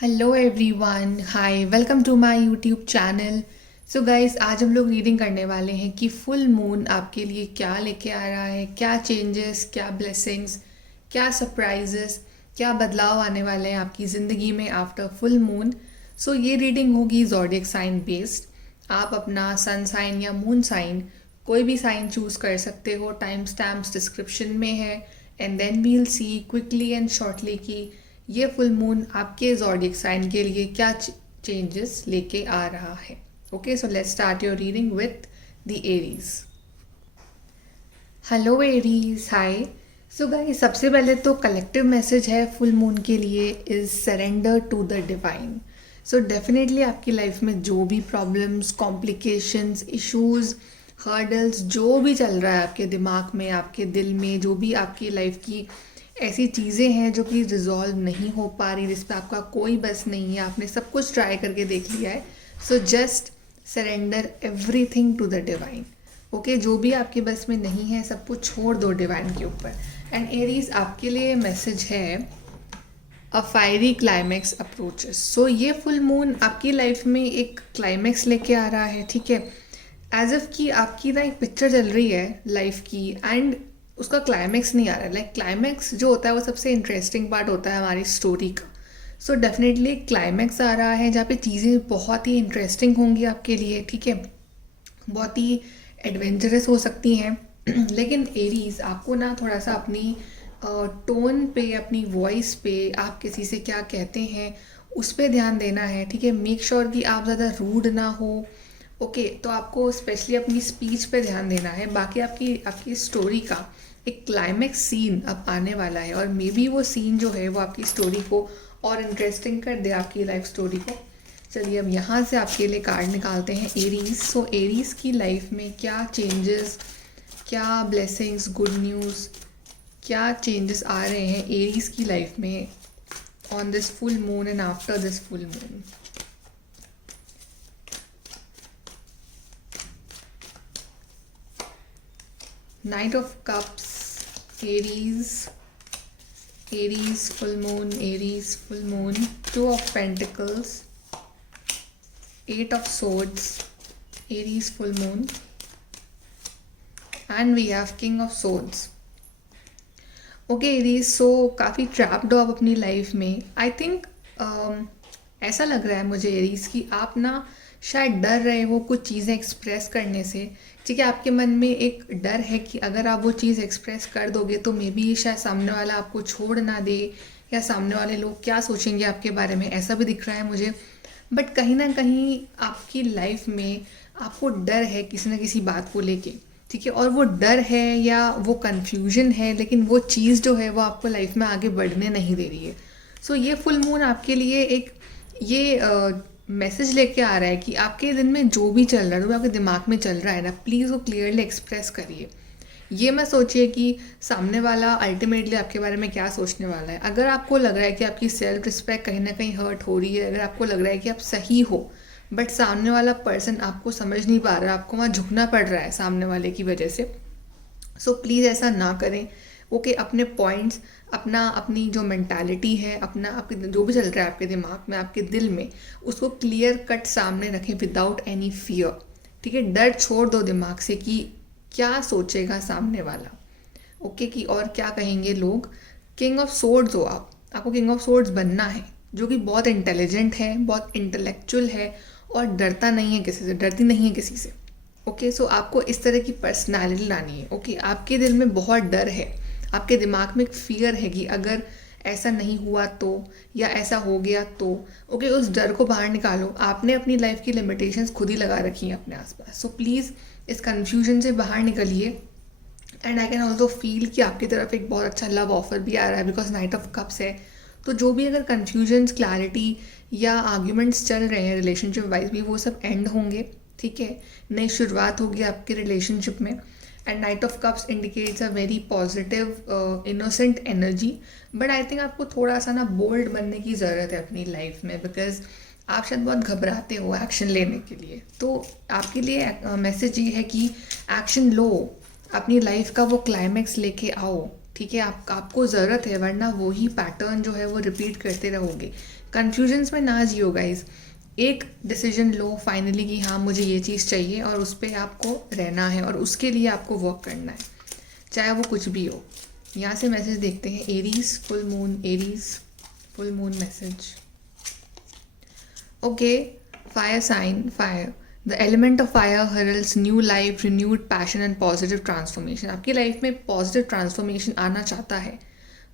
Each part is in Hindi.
Hello everyone, hi, welcome to my YouTube channel. So guys, आज हम लोग रीडिंग करने वाले हैं कि फुल मून आपके लिए क्या लेके आ रहा है, क्या चेंजेस, क्या ब्लेसिंग्स, क्या सरप्राइजेस, क्या बदलाव आने वाले हैं आपकी ज़िंदगी में आफ्टर फुल मून। सो ये रीडिंग होगी ज़ोडिएक साइन बेस्ड। आप अपना सन साइन या मून साइन कोई भी साइन चूज़ कर सकते हो। टाइम स्टैम्प्स डिस्क्रिप्शन में है। And then we'll see quickly and shortly कि ये फुल मून आपके ज़ोडिएक साइन के लिए क्या चेंजेस लेके आ रहा है। Okay, so let's start your reading with the Aries. Hello Aries, hi. So guys, सबसे पहले तो कलेक्टिव मैसेज है फुल मून के लिए is surrender to the divine. So definitely आपकी लाइफ में जो भी प्रॉब्लम्स, कॉम्प्लिकेशंस, इश्यूज, हर्डल्स, जो भी चल रहा है आपके दिमाग में, आपके दिल में, जो भी आपकी लाइफ की ऐसी चीज़ें हैं जो कि रिजॉल्व नहीं हो पा रही, जिस पर आपका कोई बस नहीं है, आपने सब कुछ ट्राई करके देख लिया है। So just surrender everything to the divine. Okay, जो भी आपके बस में नहीं है सब कुछ छोड़ दो डिवाइन के ऊपर। एंड एरीज, आपके लिए मैसेज है अ फायरी क्लाइमैक्स अप्रोचेस। सो ये फुल मून आपकी लाइफ में एक क्लाइमैक्स लेके आ रहा है, ठीक है। एज इफ कि आपकी ना एक पिक्चर चल रही है लाइफ की एंड उसका क्लाइमैक्स नहीं आ रहा है। लाइक क्लाइमैक्स जो होता है वो सबसे इंटरेस्टिंग पार्ट होता है हमारी स्टोरी का। सो डेफिनेटली क्लाइमैक्स आ रहा है जहाँ पे चीज़ें बहुत ही इंटरेस्टिंग होंगी आपके लिए, ठीक है, बहुत ही एडवेंचरस हो सकती हैं। लेकिन एरीज, आपको ना थोड़ा सा अपनी टोन पे, अपनी वॉइस पे, आप किसी से क्या कहते हैं उस पर ध्यान देना है, ठीक है। मेक श्योर कि आप ज़्यादा रूड ना हो। ओके, तो आपको स्पेशली अपनी स्पीच पे ध्यान देना है। बाकी आपकी आपकी स्टोरी का एक क्लाइमैक्स सीन अब आने वाला है और मे बी वो सीन जो है वो आपकी स्टोरी को और इंटरेस्टिंग कर दे, आपकी लाइफ स्टोरी को। चलिए अब यहाँ से आपके लिए कार्ड निकालते हैं एरीज। सो एरीज की लाइफ में क्या चेंजेस, क्या ब्लेसिंग्स, गुड न्यूज़, क्या चेंजेस आ रहे हैं एरीज की लाइफ में on this full moon and after this full moon. Knight of Cups, Aries, Aries full moon, Aries full moon, Two of Pentacles, Eight of Swords, Aries full moon, and we have King of Swords. Okay Aries, so काफ़ी ट्रैप्ड हो आप अपनी लाइफ में। आई थिंक ऐसा लग रहा है मुझे एरीज कि आप ना शायद डर रहे हो कुछ चीज़ें एक्सप्रेस करने से, ठीक है। आपके मन में एक डर है कि अगर आप वो चीज़ एक्सप्रेस कर दोगे तो मे बी शायद सामने वाला आपको छोड़ ना दे, या सामने वाले लोग क्या सोचेंगे आपके बारे में, ऐसा भी दिख रहा है मुझे। बट कहीं ना कहीं आपकी लाइफ में आपको डर है किसी ना किसी बात को लेके, ठीक है। और वो डर है या वो कन्फ्यूजन है, लेकिन वो चीज़ जो है वो आपको लाइफ में आगे बढ़ने नहीं दे रही है। सो ये फुल मून आपके लिए एक ये मैसेज लेके आ रहा है कि आपके दिन में जो भी चल रहा है, जो भी आपके दिमाग में चल रहा है ना, प्लीज़ वो क्लियरली एक्सप्रेस करिए। ये मत सोचिए कि सामने वाला अल्टीमेटली आपके बारे में क्या सोचने वाला है। अगर आपको लग रहा है कि आपकी सेल्फ रिस्पेक्ट कहीं ना कहीं हर्ट हो रही है, अगर आपको लग रहा है कि आप सही हो बट सामने वाला पर्सन आपको समझ नहीं पा रहा है, आपको वहाँ झुकना पड़ रहा है सामने वाले की वजह से, सो प्लीज़ ऐसा ना करें। ओके, अपने पॉइंट्स, अपनी जो मेंटालिटी है, आपके जो भी चल रहा है आपके दिमाग में, आपके दिल में, उसको क्लियर कट सामने रखें विदाउट एनी फियर, ठीक है। डर छोड़ दो दिमाग से कि क्या सोचेगा सामने वाला, ओके, कि और क्या कहेंगे लोग। किंग ऑफ सोर्ड्स हो आप, आपको किंग ऑफ सोर्ड्स बनना है, जो कि बहुत इंटेलिजेंट है, बहुत इंटेलेक्चुअल है और डरता नहीं है किसी से, डरती नहीं है किसी से। ओके, सो आपको इस तरह की पर्सनालिटी लानी है। ओके, आपके दिल में बहुत डर है, आपके दिमाग में एक फियर है कि अगर ऐसा नहीं हुआ तो, या ऐसा हो गया तो। ओके, उस डर को बाहर निकालो। आपने अपनी लाइफ की लिमिटेशंस खुद ही लगा रखी हैं अपने आसपास। सो प्लीज़ इस कन्फ्यूजन से बाहर निकलिए। And I can also feel कि आपकी तरफ एक बहुत अच्छा लव ऑफर भी आ रहा है बिकॉज नाइट ऑफ कप्स है। तो जो भी अगर कन्फ्यूजन्स, क्लैरिटी या आर्ग्यूमेंट्स चल रहे हैं रिलेशनशिप वाइज भी, वो सब एंड होंगे, ठीक है। नई शुरुआत होगी आपके रिलेशनशिप में। And knight of cups indicates a very positive innocent energy. But I think आपको थोड़ा सा ना बोल्ड बनने की ज़रूरत है अपनी लाइफ में, बिकॉज आप शायद बहुत घबराते हो एक्शन लेने के लिए। तो आपके लिए मैसेज ये है कि एक्शन लो, अपनी लाइफ का वो क्लाइमैक्स लेके आओ, ठीक है। आपको ज़रूरत है, वरना वही पैटर्न जो है वो रिपीट करते रहोगे कन्फ्यूजन्स में ना जियो गाइज, एक डिसीजन लो फाइनली कि हाँ मुझे ये चीज़ चाहिए और उस पर आपको रहना है और उसके लिए आपको वर्क करना है, चाहे वो कुछ भी हो। यहाँ से मैसेज देखते हैं, Aries full moon, Aries full moon message. Okay, fire sign, fire, the element of fire hurls new life, renewed passion and positive transformation. आपकी लाइफ में पॉजिटिव ट्रांसफॉर्मेशन आना चाहता है,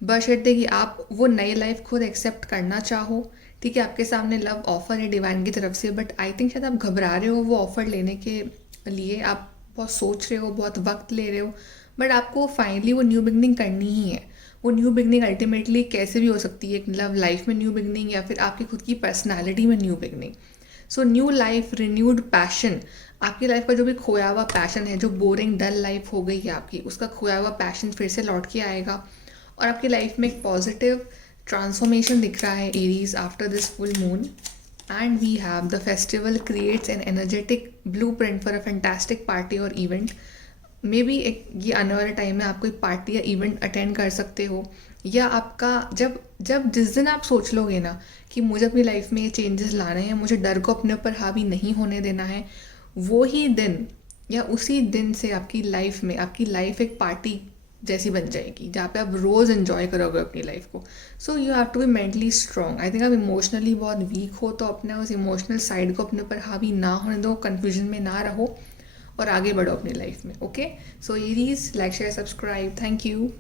बशर्ते कि आप वो नई लाइफ खुद एक्सेप्ट करना चाहो। ठीक है, आपके सामने लव ऑफर है डिवाइन की तरफ से, बट आई थिंक शायद आप घबरा रहे हो वो ऑफर लेने के लिए, आप बहुत सोच रहे हो, बहुत वक्त ले रहे हो, बट आपको फाइनली वो न्यू बिगनिंग करनी ही है। वो न्यू बिगनिंग अल्टीमेटली कैसे भी हो सकती है, एक लव लाइफ में न्यू बिगनिंग या फिर आपकी खुद की पर्सनैलिटी में new beginning. So new life, renewed passion, आपकी लाइफ का जो भी खोया हुआ पैशन है, जो बोरिंग डल लाइफ हो गई है आपकी, उसका खोया हुआ पैशन फिर से लौट के आएगा और आपकी लाइफ में एक पॉजिटिव ट्रांसफॉर्मेशन दिख रहा है Aries after this full moon. And we have the festival creates an energetic blueprint for a fantastic party और इवेंट। मे बी एक ये आने वाले टाइम में आप कोई पार्टी या इवेंट अटेंड कर सकते हो, या आपका जब जब जिस दिन आप सोच लोगे ना कि मुझे अपनी लाइफ में ये चेंजेस लाने हैं, मुझे डर को अपने ऊपर हावी नहीं होने देना है, वो ही दिन या उसी दिन से आपकी लाइफ में आपकी लाइफ एक पार्टी जैसी बन जाएगी जहाँ पे आप रोज़ इन्जॉय करोगे अपनी लाइफ को। So you have to be mentally strong. I think आप इमोशनली बहुत वीक हो तो अपने उस इमोशनल साइड को अपने ऊपर हावी ना होने दो, कन्फ्यूजन में ना रहो और आगे बढ़ो अपनी लाइफ में। Okay, so Aries, like share subscribe, thank you.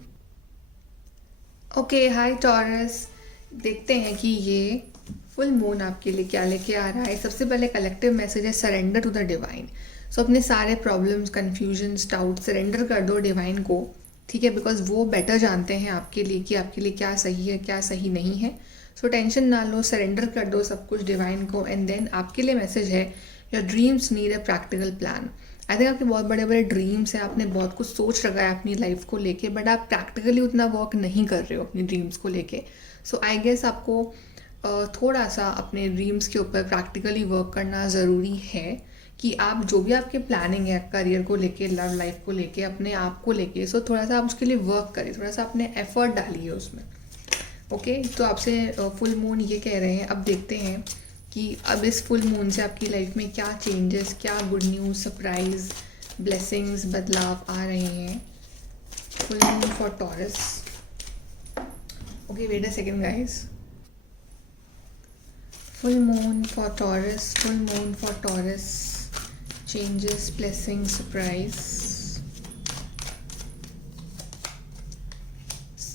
Okay, hi taurus, देखते हैं कि ये फुल मून आपके लिए क्या लेके आ रहा है। सबसे पहले कलेक्टिव मैसेज है, सरेंडर टू द डिवाइन। सो अपने सारे प्रॉब्लम्स, कन्फ्यूजन्स, डाउट सरेंडर कर दो डिवाइन को, ठीक है, बिकॉज वो बेटर जानते हैं आपके लिए कि आपके लिए क्या सही है क्या सही नहीं है। सो टेंशन ना लो, सरेंडर कर दो सब कुछ डिवाइन को। एंड देन आपके लिए मैसेज है, your dreams need a practical plan. I think आपके बहुत बड़े बड़े ड्रीम्स हैं, आपने बहुत कुछ सोच रखा है अपनी लाइफ को लेके, बट आप प्रैक्टिकली उतना वर्क नहीं कर रहे हो अपनी ड्रीम्स को लेके। सो आई गेस आपको थोड़ा सा अपने ड्रीम्स के ऊपर प्रैक्टिकली वर्क करना ज़रूरी है कि आप जो भी आपके प्लानिंग है करियर को लेके, लव लाइफ को लेके, अपने आप को लेके, सो थोड़ा सा आप उसके लिए वर्क करें, थोड़ा सा अपने एफर्ट डालिए उसमें। ओके, तो आपसे फुल मून ये कह रहे हैं। अब देखते हैं कि अब इस फुल मून से आपकी लाइफ में क्या चेंजेस, क्या गुड न्यूज़, सरप्राइज, ब्लेसिंग्स, बदलाव आ रहे हैं। Full moon for Taurus. Okay, wait a second guys. Full moon for Taurus, full moon for Taurus, changes, blessing, surprise,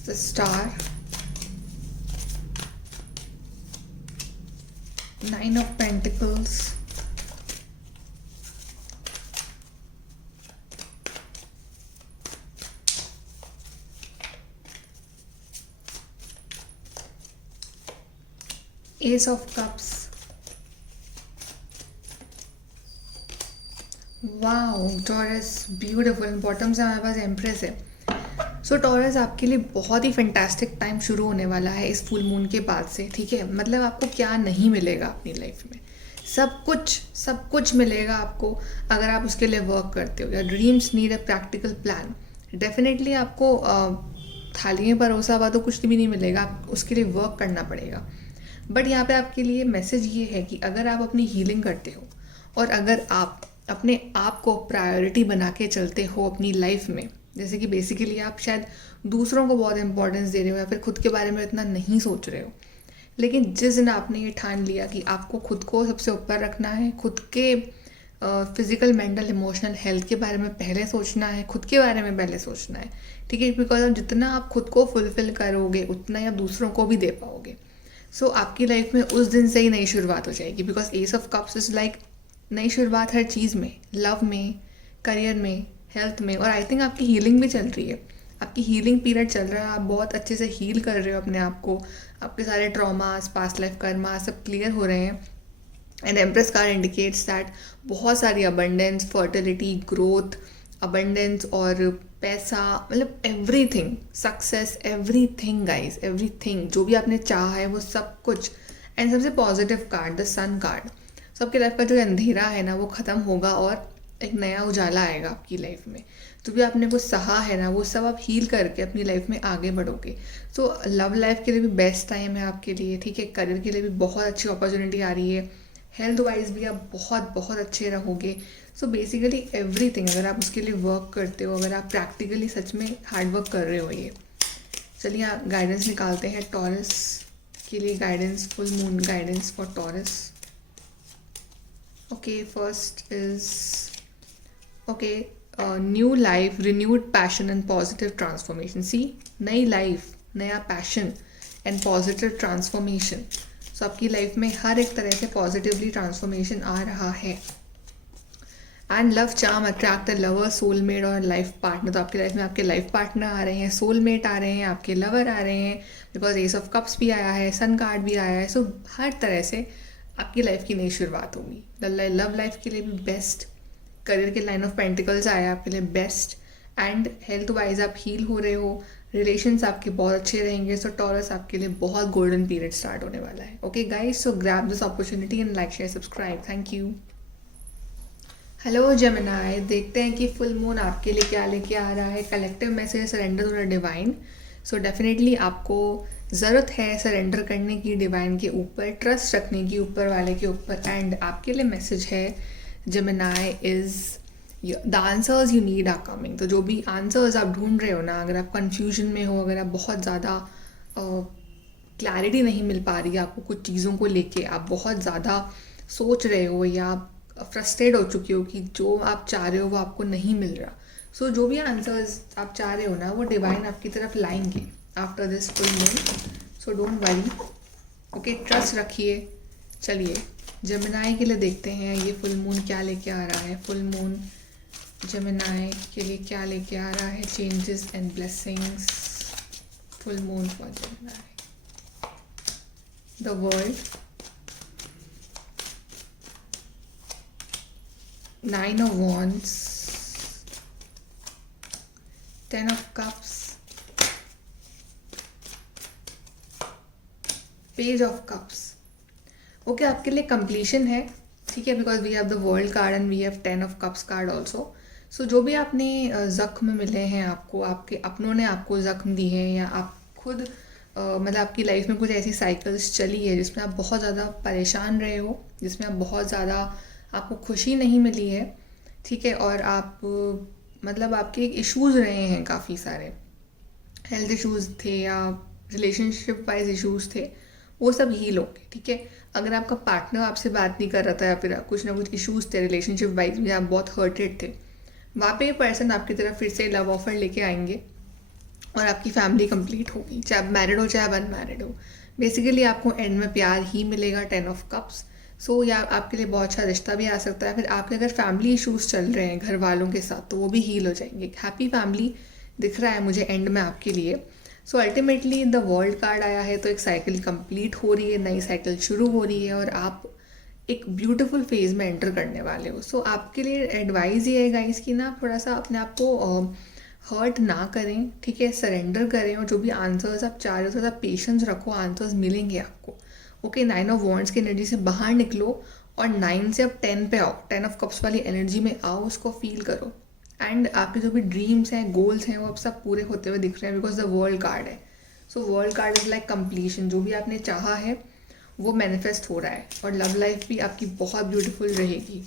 the star, 9 of Pentacles, Ace of Cups, wow taurus, beautiful. Bottom से हमारे पास एम्प्रेस है। सो टॉरस, आपके लिए बहुत ही फैंटास्टिक टाइम शुरू होने वाला है इस फुल मून के बाद से, ठीक है। मतलब आपको क्या नहीं मिलेगा अपनी लाइफ में, सब कुछ मिलेगा आपको अगर आप उसके लिए वर्क करते हो। या dreams need a practical plan. Definitely आपको थाली में परोसा हुआ तो कुछ भी नहीं मिलेगा, आप उसके लिए वर्क करना पड़ेगा। बट यहाँ पे आपके लिए मैसेज ये है कि अगर आप अपनी हीलिंग करते हो और अगर आप अपने आप को प्रायोरिटी बना के चलते हो अपनी लाइफ में, जैसे कि बेसिकली आप शायद दूसरों को बहुत इंपॉर्टेंस दे रहे हो या फिर खुद के बारे में इतना नहीं सोच रहे हो, लेकिन जिस दिन आपने ये ठान लिया कि आपको खुद को सबसे ऊपर रखना है, खुद के फिजिकल, मेंटल, इमोशनल हेल्थ के बारे में पहले सोचना है, खुद के बारे में पहले सोचना है, ठीक है, बिकॉज जितना आप खुद को फुलफिल करोगे उतना ही आप दूसरों को भी दे पाओगे। सो आपकी लाइफ में उस दिन से ही नई शुरुआत हो जाएगी, because S of cups is like नई शुरुआत हर चीज़ में, लव में, करियर में, हेल्थ में। और आई थिंक आपकी हीलिंग भी चल रही है, आपकी हीलिंग पीरियड चल रहा है, आप बहुत अच्छे से हील कर रहे हो अपने आप को, आपके सारे ट्रॉमास, पास्ट लाइफ कर्मा सब क्लियर हो रहे हैं। And empress card indicates that बहुत सारी अबंडेंस, फर्टिलिटी, ग्रोथ, अबंडेंस और पैसा, मतलब everything, success, everything guys, everything जो भी आपने चाहा है वो सब कुछ। एंड सबसे positive card the sun card, सबके लाइफ का जो अंधेरा है ना वो ख़त्म होगा और एक नया उजाला आएगा आपकी लाइफ में। जो भी आपने कुछ सहा है ना, वो सब आप हील करके अपनी लाइफ में आगे बढ़ोगे। सो लव लाइफ के लिए भी बेस्ट टाइम है आपके लिए, ठीक है। करियर के लिए भी बहुत अच्छी अपॉर्चुनिटी आ रही है। हेल्थ वाइज भी आप बहुत बहुत अच्छे रहोगे। सो बेसिकली एवरीथिंग, अगर आप उसके लिए वर्क करते हो, अगर आप प्रैक्टिकली सच में हार्ड वर्क कर रहे हो ये। चलिए गाइडेंस निकालते हैं टॉरस के लिए। Guidance, full moon guidance for Taurus. Okay, first is okay, new life, renewed passion and positive transformation. See, नई लाइफ, नया passion and positive transformation. So आपकी लाइफ में हर एक तरह से पॉजिटिवली ट्रांसफॉर्मेशन आ रहा है। And love charm attract a lover, soulmate और लाइफ पार्टनर। तो आपकी लाइफ में आपके लाइफ पार्टनर आ रहे हैं, सोलमेट आ रहे हैं, आपके लवर आ रहे हैं, बिकॉज एस ऑफ कप्स भी आया है, सन कार्ड भी आया है। सो हर तरह से आपकी लाइफ की नई शुरुआत होगी। लव लाइफ के लिए भी बेस्ट, करियर के लाइन ऑफ पेंटिकल्स आया आपके लिए बेस्ट, एंड हेल्थ वाइज आप हील हो रहे हो, रिलेशंस आपके बहुत अच्छे रहेंगे। सो टॉरस आपके लिए बहुत गोल्डन पीरियड स्टार्ट होने वाला है। Okay guys, so grab this opportunity and like, share, subscribe. Thank you. Hello Gemini, देखते हैं कि फुल मून आपके लिए क्या लेके आ रहा है। Collective message, surrender to the divine. So definitely आपको ज़रूरत है सरेंडर करने की डिवाइन के ऊपर, ट्रस्ट रखने की ऊपर वाले के ऊपर। एंड आपके लिए मैसेज है Gemini is the answers you need are coming. तो जो भी आंसर्स आप ढूंढ रहे हो ना, अगर आप कन्फ्यूजन में हो, अगर आप बहुत ज़्यादा क्लैरिटी नहीं मिल पा रही है आपको कुछ चीज़ों को लेके, आप बहुत ज़्यादा सोच रहे हो या आप फ्रस्ट्रेट हो चुकी हो कि जो आप चाह रहे हो वो आपको नहीं मिल रहा। सो जो भी आंसर्स आप चाह रहे हो ना, वो डिवाइन आपकी तरफ लाएंगे after this full moon. So don't worry, okay, trust रखिए। चलिए जेमिनाई के लिए देखते हैं ये फुल मून क्या लेके आ रहा है। फुल मून जेमिनाई के लिए क्या लेके आ रहा है, changes and blessings. Full moon for Gemini, the world, Nine of Wands, Ten of Cups, Page of Cups। Okay, आपके लिए कंप्लीशन है, ठीक है, because we have the world card and we have 10 of Cups card also. So जो भी आपने ज़ख्म मिले हैं आपको, आपके अपनों ने आपको ज़ख्म दी है, या आप खुद मतलब आपकी लाइफ में कुछ ऐसी साइकिल्स चली है जिसमें आप बहुत ज़्यादा परेशान रहे हो, जिसमें आप बहुत ज़्यादा आपको खुशी नहीं मिली है, ठीक है, और आप मतलब आपके इश्यूज़ रहे हैं काफ़ी सारे, हेल्थ इश्यूज़ थे या रिलेशनशिप वाइज इश्यूज़ थे, वो सब हील हो गए, ठीक है। अगर आपका पार्टनर आपसे बात नहीं कर रहा था या फिर कुछ ना कुछ इश्यूज़ थे रिलेशनशिप वाइज में, आप बहुत हर्टेड थे, वहाँ पे पर्सन आपकी तरफ फिर से लव ऑफर लेके आएंगे और आपकी फैमिली कंप्लीट होगी, चाहे आप मैरिड हो चाहे आप अनमैरिड हो। बेसिकली आपको एंड में प्यार ही मिलेगा, 10 of Cups। सो या आपके लिए बहुत अच्छा रिश्ता भी आ सकता है। फिर आपके अगर फैमिली इश्यूज चल रहे हैं घर वालों के साथ, तो वो भी हील हो जाएंगे। हैप्पी फैमिली दिख रहा है मुझे एंड में आपके लिए। So ultimately the world card आया है, तो एक साइकिल कंप्लीट हो रही है, नई साइकिल शुरू हो रही है और आप एक ब्यूटीफुल फेज में एंटर करने वाले हो। सो आपके लिए एडवाइस ये है गाइस कि ना थोड़ा सा अपने आप को हर्ट ना करें, ठीक है, सरेंडर करें, और जो भी आंसर्स आप चाह रहे हो थोड़ा पेशेंस रखो, आंसर्स मिलेंगे आपको। ओके, 9 of Wands की एनर्जी से बाहर निकलो और 9 से अब 10 पे आओ, 10 of Cups वाली एनर्जी में आओ, उसको फील करो। एंड आपके जो भी ड्रीम्स हैं, गोल्स हैं, वो अब सब पूरे होते हुए दिख रहे हैं, बिकॉज द वर्ल्ड कार्ड है। So world card is like completion, जो भी आपने चाहा है वो मैनिफेस्ट हो रहा है, और लव लाइफ भी आपकी बहुत ब्यूटीफुल रहेगी।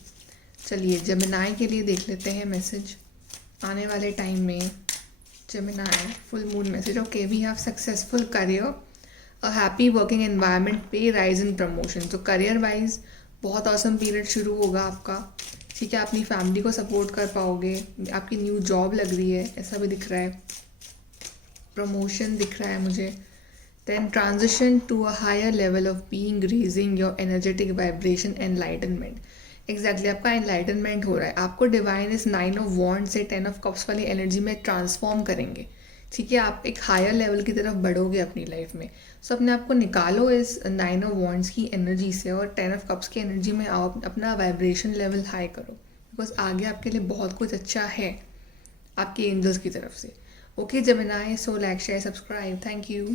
चलिए जेमिनाई के लिए देख लेते हैं मैसेज आने वाले टाइम में। Gemini full moon message, okay, we have successful career, a happy working environment, pay raise in promotion. तो करियर वाइज बहुत ऑसम पीरियड शुरू होगा आपका, ठीक है, अपनी फैमिली को सपोर्ट कर पाओगे, आपकी न्यू जॉब लग रही है ऐसा भी दिख रहा है, प्रमोशन दिख रहा है मुझे। Then transition to a higher level of being, raising your energetic vibration, enlightenment. Exactly आपका एनलाइटनमेंट हो रहा है, आपको डिवाइन इस 9 of Wands से 10 of Cups वाली एनर्जी में ट्रांसफॉर्म करेंगे, ठीक है, आप एक हायर लेवल की तरफ बढ़ोगे अपनी लाइफ में। सो अपने आप को निकालो इस 9 of Wands की एनर्जी से और 10 of Cups की एनर्जी में आओ, अपना वाइब्रेशन लेवल हाई करो, बिकॉज आगे आपके लिए बहुत कुछ अच्छा है आपके एंजल्स की तरफ से। Okay Gemini, so like, share, subscribe, thank you.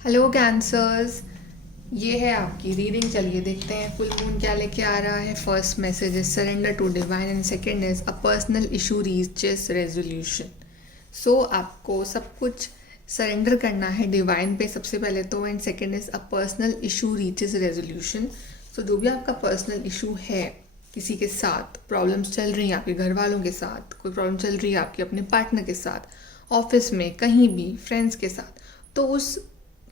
Hello cancers, ये है आपकी रीडिंग। चलिए देखते हैं फुल मून क्या लेके आ रहा है। First message is surrender to divine and second is a personal issue reaches resolution. So आपको सब कुछ सरेंडर करना है डिवाइन पे सबसे पहले तो, and second is a personal issue reaches resolution. So जो भी आपका पर्सनल इशू है, किसी के साथ प्रॉब्लम्स चल रही हैं, आपके घर वालों के साथ कोई प्रॉब्लम चल रही है, आपके अपने पार्टनर के साथ, ऑफिस में, कहीं भी फ्रेंड्स के साथ, तो उस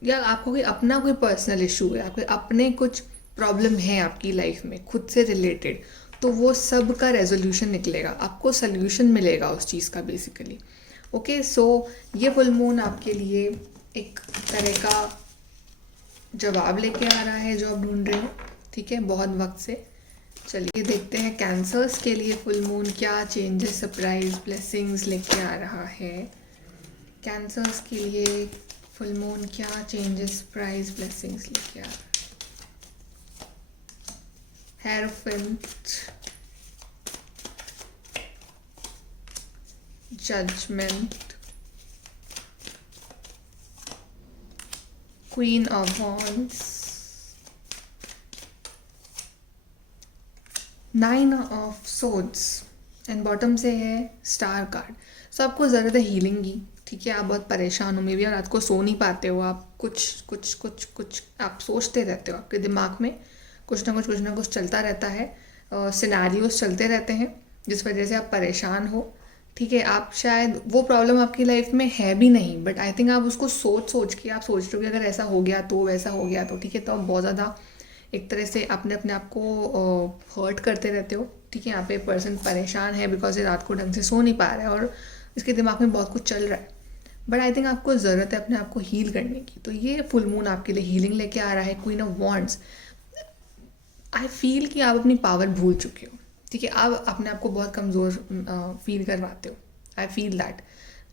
या आपको कोई अपना कोई पर्सनल इशू है, आपके अपने कुछ प्रॉब्लम है आपकी लाइफ में खुद से रिलेटेड, तो वो सब का रेजोल्यूशन निकलेगा, आपको सोल्यूशन मिलेगा उस चीज़ का बेसिकली। ओके, सो ये फुल मून आपके लिए एक तरह का जवाब लेके आ रहा है जो आप ढूंढ रहे हो, ठीक है, बहुत वक्त से। चलिए देखते हैं कैंसर्स के लिए फुल मून क्या चेंजेस, सरप्राइज, ब्लेसिंग्स लेके आ रहा है। कैंसर्स के लिए फुल मून क्या चेंजेस, सरप्राइज, ब्लेसिंग्स लेके आ रहा है। Hierophant, judgment, queen of wands, 9 of swords and bottom से है स्टार कार्ड। सो आपको ज़रूरत है हीलिंग की, ठीक है। आप बहुत परेशान हो, मे बी आप रात को सो नहीं पाते हो, आप कुछ आप सोचते रहते हो, आपके दिमाग में कुछ ना कुछ चलता रहता है, सिनेरियोस चलते रहते हैं जिस वजह से आप परेशान हो, ठीक है। आप शायद वो प्रॉब्लम आपकी लाइफ में है भी नहीं, बट आई थिंक आप उसको सोच के आप सोच रहे हो कि अगर ऐसा हो गया तो, वैसा हो गया तो, ठीक है। तो आप बहुत ज़्यादा एक तरह से अपने आप को हर्ट करते रहते हो, ठीक है। यहाँ पे पर्सन परेशान है बिकॉज ये रात को ढंग से सो नहीं पा रहा है और इसके दिमाग में बहुत कुछ चल रहा है, बट आई थिंक आपको ज़रूरत है अपने आप को हील करने की। तो ये फुल मून आपके लिए हीलिंग लेके आ रहा है। Queen of wands, I feel कि आप अपनी पावर भूल चुके हो, ठीक है। आप अपने आप को बहुत कमज़ोर फील करवाते हो, आई फील दैट।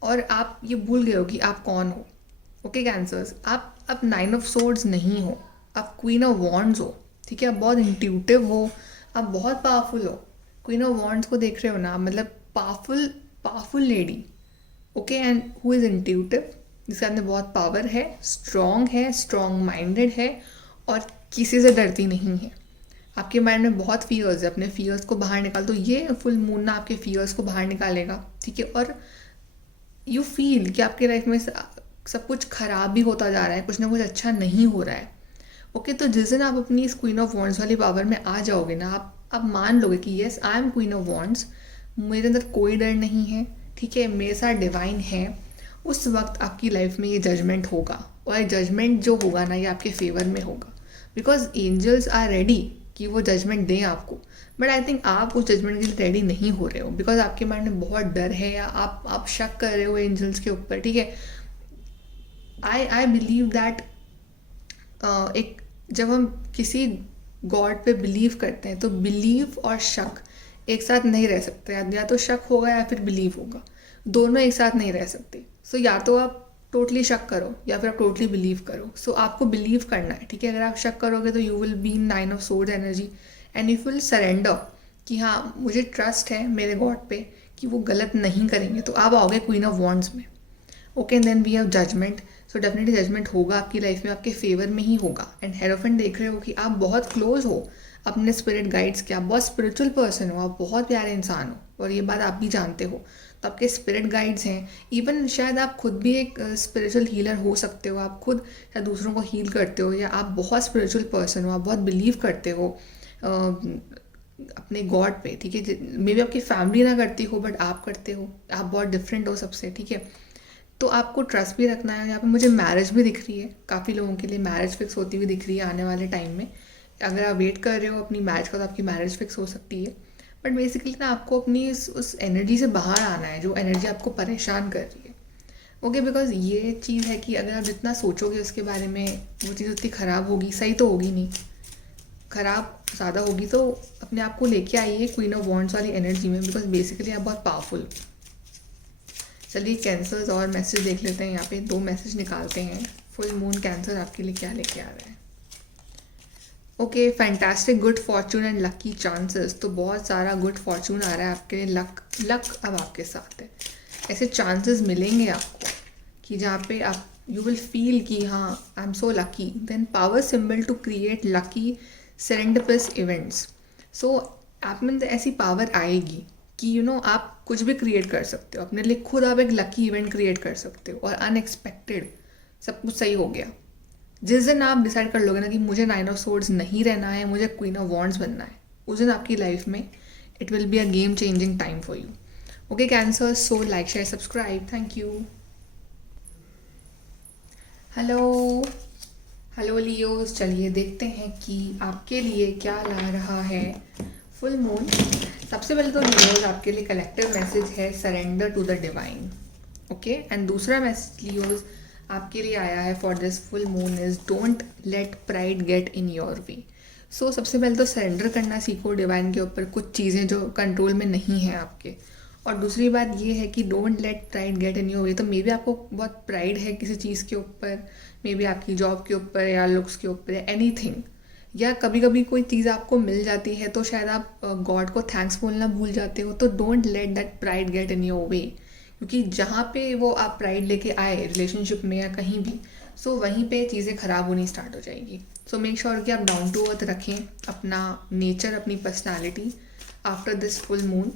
और आप ये भूल गए हो कि आप कौन हो। ओके कैंसर्स, आप अब 9 ऑफ सोर्ड्स नहीं हो, आप क्वीन ऑफ वॉन्ड्स हो, ठीक है। आप बहुत इंट्यूटिव हो, आप बहुत पावरफुल हो। क्वीन ऑफ वॉन्ड्स को देख रहे हो ना, मतलब powerful lady, okay, and who is intuitive, जिसके अंदर बहुत पावर है, स्ट्रॉन्ग माइंडेड है और किसी से डरती नहीं है। आपके माइंड में बहुत फियर्स है, अपने फियर्स को बाहर निकाल दो। ये फुल मून ना आपके फियर्स को बाहर निकालेगा, ठीक है। और यू फील कि आपके लाइफ में सब कुछ खराब भी होता जा रहा है, कुछ ना कुछ अच्छा नहीं हो रहा है, ओके। तो जिस दिन आप अपनी इस क्वीन ऑफ वॉन्ड्स वाली पावर में आ जाओगे ना, आप मान लोगे कि yes I am queen of wands, मेरे अंदर कोई डर नहीं है, ठीक है, मेरे साथ डिवाइन है। उस वक्त आपकी लाइफ में ये जजमेंट होगा, और ये जजमेंट जो होगा ना, ये आपके फेवर में होगा, बिकॉज एंजल्स आर रेडी कि वो जजमेंट दें आपको। बट आई थिंक आप उस जजमेंट के लिए रेडी नहीं हो रहे हो, बिकॉज आपके माइंड में बहुत डर है, या आप शक कर रहे हो एंजल्स के ऊपर, ठीक है। आई बिलीव दैट एक जब हम किसी गॉड पे बिलीव करते हैं तो बिलीव और शक एक साथ नहीं रह सकते, या तो शक होगा या फिर बिलीव होगा, दोनों एक साथ नहीं रह सकते। सो या तो आप टोटली शक करो या फिर आप टोटली बिलीव करो। सो आपको बिलीव करना है, ठीक है। अगर आप शक करोगे तो you will be in 9 of sword energy and you will surrender कि हाँ मुझे ट्रस्ट है मेरे गॉड पे कि वो गलत नहीं करेंगे, तो आप आओगे क्वीन ऑफ वॉन्ड्स में, okay. And then we have judgment. So definitely judgment होगा आपकी लाइफ में, आपके फेवर में ही होगा। एंड हेरोफेंट देख रहे हो कि आप बहुत क्लोज हो अपने स्पिरिट गाइड्स के, आप बहुत स्पिरिचुअल पर्सन हो, आप बहुत प्यारे इंसान हो, और ये बात आप भी जानते हो। तो आपके स्पिरिट गाइड्स हैं, इवन शायद आप खुद भी एक स्पिरिचुअल हीलर हो सकते हो, आप खुद शायद दूसरों को हील करते हो, या आप बहुत स्पिरिचुअल पर्सन हो, आप बहुत बिलीव करते हो अपने गॉड पे, ठीक है। मे बी आपकी फैमिली ना करती हो बट आप करते हो, आप बहुत डिफरेंट हो सबसे, ठीक है। तो आपको ट्रस्ट भी रखना है। यहाँ पे मुझे मैरिज भी दिख रही है, काफ़ी लोगों के लिए मैरिज फिक्स होती हुई दिख रही है आने वाले टाइम में। अगर आप वेट कर रहे हो अपनी मैरिज का तो आपकी मैरिज फिक्स हो सकती है। बट बेसिकली ना आपको अपनी उस एनर्जी से बाहर आना है जो एनर्जी आपको परेशान कर रही है, ओके। बिकॉज ये चीज़ है कि अगर आप जितना सोचोगे उसके बारे में वो चीज़ उतनी ख़राब होगी, सही तो होगी नहीं, ख़राब ज़्यादा होगी। तो अपने आप को लेके आइए क्वीन ऑफ वॉन्ड्स वाली एनर्जी में, बिकॉज बेसिकली आप बहुत पावरफुल। चलिए कैंसर्स और मैसेज देख लेते हैं। यहाँ पे 2 मैसेज निकालते हैं। फुल मून कैंसर आपके लिए क्या लेके आ रहा है। Okay, fantastic good Fortune and lucky chances. तो बहुत सारा गुड फॉर्चून आ रहा है आपके लिए, लक अब आपके साथ है। ऐसे चांसेस मिलेंगे आपको कि जहाँ पे आप यू विल फील कि हाँ I am so lucky. Then power symbol to create lucky serendipitous events. So आप में ऐसी पावर आएगी कि आप कुछ भी क्रिएट कर सकते हो अपने लिए. खुद आप एक लकी इवेंट क्रिएट कर सकते हो और अनएक्सपेक्टेड सब कुछ सही हो गया. जिस दिन आप डिसाइड कर लोगे ना कि मुझे 9 of Swords नहीं रहना है, मुझे Queen of Wands बनना है, उस दिन आपकी लाइफ में it will be a game changing time for you. Okay cancer, so like share subscribe. Thank you. Hello hello Leos, चलिए देखते हैं कि आपके लिए क्या ला रहा है फुल मून. सबसे पहले तो लियोस आपके लिए कलेक्टिव मैसेज है surrender to the divine. Okay, and दूसरा मैसेज लियोस आपके लिए आया है for this full moon is don't let pride get in your way. So सबसे पहले तो सरेंडर करना सीखो डिवाइन के ऊपर कुछ चीज़ें जो कंट्रोल में नहीं हैं आपके. और दूसरी बात ये है कि don't let pride get in your वे. तो मे बी आपको बहुत प्राइड है किसी चीज़ के ऊपर, मे बी आपकी जॉब के ऊपर या लुक्स के ऊपर या एनीथिंग, या कभी कभी कोई चीज़ आपको मिल जाती है तो शायद आप गॉड को थैंक्स बोलना भूल जाते हो. तो don't let that pride get in your वे, क्योंकि जहाँ पे वो आप प्राइड लेके आए रिलेशनशिप में या कहीं भी, सो वहीं पे चीज़ें ख़राब होनी स्टार्ट हो जाएगी. सो मेक श्योर कि आप डाउन टू अर्थ रखें अपना नेचर, अपनी personality after this full moon.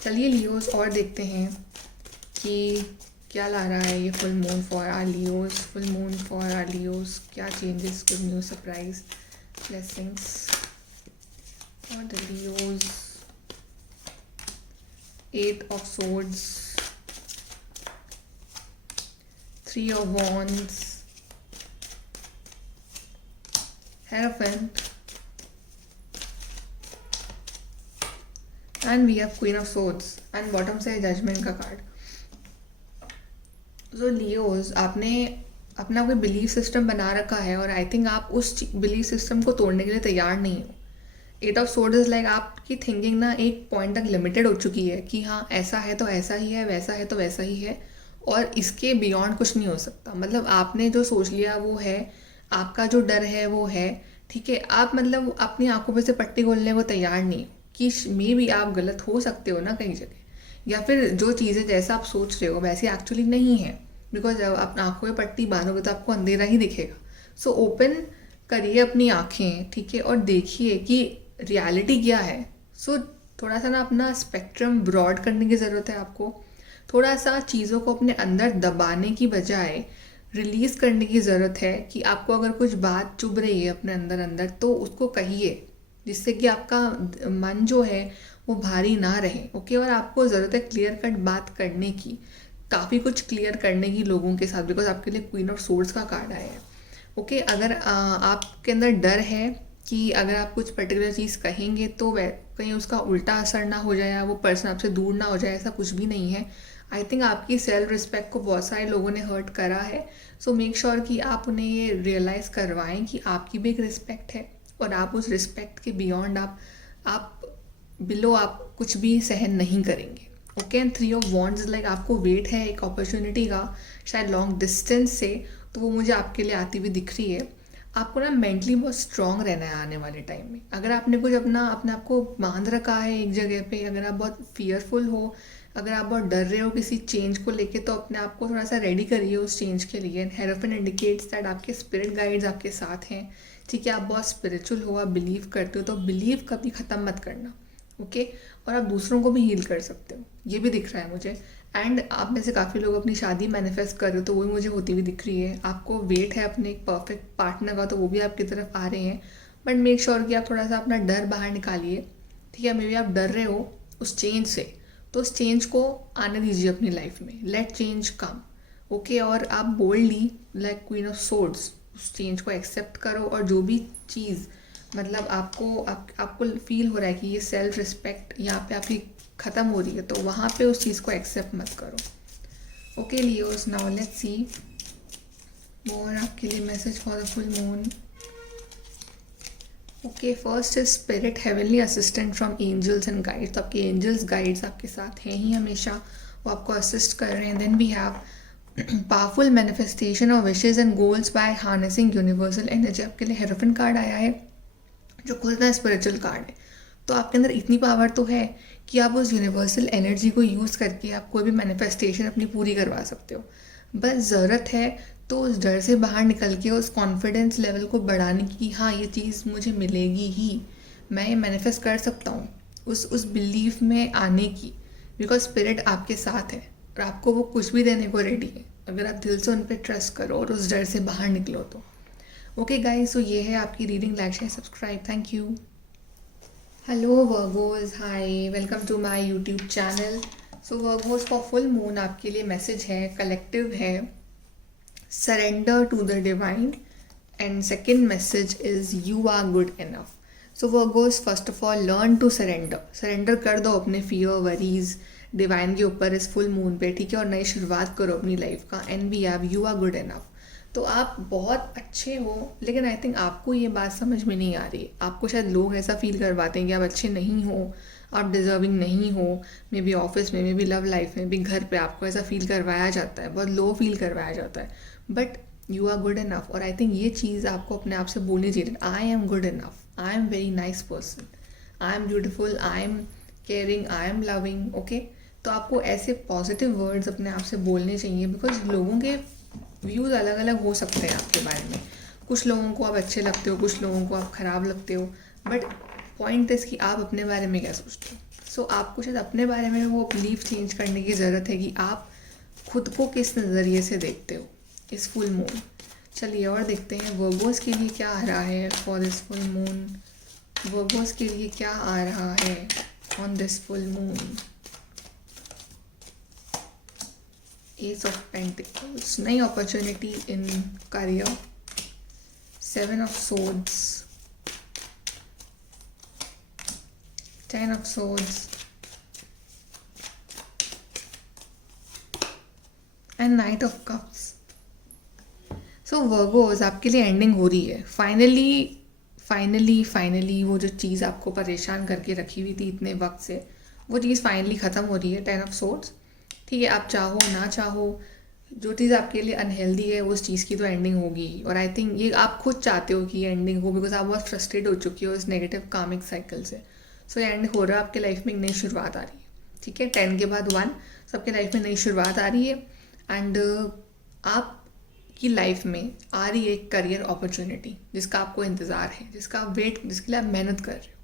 चलिए लियोस और देखते हैं कि क्या ला रहा है ये full moon for our Leos. Full moon for our Leos, क्या changes, good news, surprise, blessings for the Leos. 8 of Swords, 3 of Wands, Hierophant, and we have Queen of Swords, and bottom से जजमेंट का कार्ड. सो लियोस, आपने अपना कोई बिलीफ सिस्टम बना रखा है और आई थिंक आप उस बिलीफ सिस्टम को तोड़ने के लिए तैयार नहीं हो. 8 of Swords इज लाइक आपकी थिंकिंग ना एक पॉइंट तक लिमिटेड हो चुकी है कि हाँ ऐसा है तो ऐसा ही है, वैसा है तो वैसा ही है, और इसके बियॉन्ड कुछ नहीं हो सकता. मतलब आपने जो सोच लिया वो है, आपका जो डर है वो है, ठीक है. आप मतलब अपनी आंखों पे से पट्टी खोलने को तैयार नहीं कि मे भी आप गलत हो सकते हो ना कहीं जगह, या फिर जो चीज़ें जैसा आप सोच रहे हो वैसे एक्चुअली नहीं है. बिकॉज जब आप आंखों में पट्टी बांधोगे तो आपको अंधेरा ही दिखेगा. सो ओपन करिए अपनी आँखें, ठीक है, और देखिए कि रियलिटी क्या है. सो थोड़ा सा ना अपना स्पेक्ट्रम ब्रॉड करने की ज़रूरत है आपको. थोड़ा सा चीज़ों को अपने अंदर दबाने की बजाय रिलीज़ करने की ज़रूरत है कि आपको अगर कुछ बात चुभ रही है अपने अंदर अंदर तो उसको कहिए, जिससे कि आपका मन जो है वो भारी ना रहे. ओके, और आपको ज़रूरत है क्लियर कट बात करने की, काफ़ी कुछ क्लियर करने की लोगों के साथ, बिकॉज आपके लिए क्वीन ऑफ सोर्ड्स का कार्ड आया है. ओके, अगर आपके अंदर डर है कि अगर आप कुछ पर्टिकुलर चीज़ कहेंगे तो वह कहीं उसका उल्टा असर ना हो जाए, वो पर्सन आपसे दूर ना हो जाए, ऐसा कुछ भी नहीं है. आई थिंक आपकी सेल्फ रिस्पेक्ट को बहुत सारे लोगों ने हर्ट करा है. सो मेक श्योर कि आप उन्हें ये रियलाइज़ करवाएं कि आपकी भी एक रिस्पेक्ट है और आप उस रिस्पेक्ट के बियॉन्ड आप बिलो आप कुछ भी सहन नहीं करेंगे. Okay, and 3 of Wands like आपको वेट है एक अपॉर्चुनिटी का, शायद लॉन्ग डिस्टेंस से, तो वो मुझे आपके लिए आती हुई दिख रही है. आपको ना मेंटली बहुत स्ट्रांग रहना है आने वाले टाइम में. अगर आपने कुछ अपने आप को बांध रखा है एक जगह पे, अगर आप बहुत फियरफुल हो, अगर आप बहुत डर रहे हो किसी चेंज को लेके, तो अपने आप को थोड़ा सा रेडी करिए उस चेंज के लिए. एंड हेरोफेंट इंडिकेट्स दैट आपके स्पिरिट गाइड्स आपके साथ हैं, ठीक है. आप बहुत स्पिरिचुअल हो, आप बिलीव करते हो, तो बिलीव कभी ख़त्म मत करना. ओके, और आप दूसरों को भी हील कर सकते हो, ये भी दिख रहा है मुझे. एंड आप में से काफ़ी लोग अपनी शादी मैनिफेस्ट कर रहे हो, तो वो भी मुझे होती हुई दिख रही है. आपको वेट है अपने एक परफेक्ट पार्टनर का, तो वो भी आपकी तरफ आ रहे हैं. बट मेक श्योर कि आप थोड़ा सा अपना डर बाहर निकालिए, ठीक है. मे बी आप डर रहे हो उस चेंज से, तो उस चेंज को आने दीजिए अपनी लाइफ में. लेट चेंज कम. ओके, और आप boldly like queen of swords उस चेंज को एक्सेप्ट करो. और जो भी चीज़ मतलब आपको फील हो रहा है कि ये सेल्फ रिस्पेक्ट यहाँ पे आपकी ख़त्म हो रही है, तो वहाँ पे उस चीज़ को एक्सेप्ट मत करो. Okay Leos, now let's see more आपके लिए message for the full moon. Okay, first is spirit heavenly assistant from angels and guides. तो आपके एंजल्स गाइड्स आपके साथ हैं ही हमेशा, वो आपको असिस्ट कर रहे हैं. Then we have powerful manifestation of wishes and goals by harnessing universal energy. आपके लिए हेरोफेंट कार्ड आया है जो खुद ना स्पिरिचुअल कार्ड है. तो आपके अंदर इतनी पावर तो है कि आप उस यूनिवर्सल एनर्जी को यूज़ करके आप कोई भी मैनिफेस्टेशन अपनी पूरी करवा सकते हो. बस ज़रूरत है तो उस डर से बाहर निकल के उस कॉन्फिडेंस लेवल को बढ़ाने की कि हाँ ये चीज़ मुझे मिलेगी ही, मैं ये मैनिफेस्ट कर सकता हूँ, उस बिलीफ में आने की। बिकॉज स्पिरिट आपके साथ है और आपको वो कुछ भी देने को रेडी है अगर आप दिल से उन पर ट्रस्ट करो और उस डर से बाहर निकलो तो। ओके गाइस, सो ये है आपकी reading. Like share subscribe, thank you. Hello Virgos, hi, welcome to my YouTube channel. So Virgos, for full moon आपके लिए मैसेज है, कलेक्टिव है, surrender to the divine, and second message is you are good enough. So Virgos, first of all learn to surrender कर दो अपने फियर वरीज डिवाइन के ऊपर इस फुल मून पे, ठीक है, और नई शुरुआत करो अपनी लाइफ का। And we have you are good enough. तो आप बहुत अच्छे हो, लेकिन आई थिंक आपको ये बात समझ में नहीं आ रही है। आपको शायद लोग ऐसा फील करवाते हैं कि आप अच्छे नहीं हो, आप डिजर्विंग नहीं हो। मे बी ऑफिस में, मे बी लव लाइफ में भी, घर पे आपको ऐसा फील करवाया जाता है, बहुत लो फील करवाया जाता है। But you are good enough, और आई थिंक ये चीज़ आपको अपने आप से बोलनी चाहिए। I am good enough, I am very nice person, I am beautiful, I am caring, I am loving. Okay, तो आपको ऐसे पॉजिटिव वर्ड्स अपने आप से बोलने चाहिए। बिकॉज लोगों के व्यूज़ अलग अलग हो सकते हैं आपके बारे में। कुछ लोगों को आप अच्छे लगते हो, कुछ लोगों को आप ख़राब लगते हो, बट पॉइंट इज़ कि आप अपने बारे में क्या सोचते हो। सो आपको शायद अपने बारे में वो बिलीफ चेंज करने की ज़रूरत है कि आप खुद को किस नज़रिए से देखते हो इस फुल मून। चलिए और देखते हैं वर्गोस के लिए क्या आ रहा है for this full moon. Virgo's के लिए क्या आ रहा है on this full moon. Ace of Pentacles, नई opportunity in career, 7 of Swords, 10 of Swords, and knight of cups. So Virgos, आपके लिए एंडिंग हो रही है फाइनली वो जो चीज़ आपको परेशान करके रखी हुई थी इतने वक्त से, वो चीज़ फाइनली ख़त्म हो रही है। 10 of Swords, ठीक है, आप चाहो ना चाहो, जो चीज़ आपके लिए अनहेल्दी है उस चीज़ की तो एंडिंग होगी। और आई थिंक ये आप खुद चाहते हो कि ये एंडिंग हो, बिकॉज आप बहुत फ्रस्ट्रेट हो चुकी हो इस नेगेटिव कामिक साइकिल से। सो ये एंड हो रहा है, आपके लाइफ में एक नई शुरुआत आ रही है, ठीक है। 10 के बाद 1, सबके लाइफ में नई शुरुआत आ रही है। एंड आपकी लाइफ में आ रही है एक करियर अपॉर्चुनिटी जिसका आपको इंतज़ार है, जिसका आप जिसके लिए आप मेहनत कर रहे हो,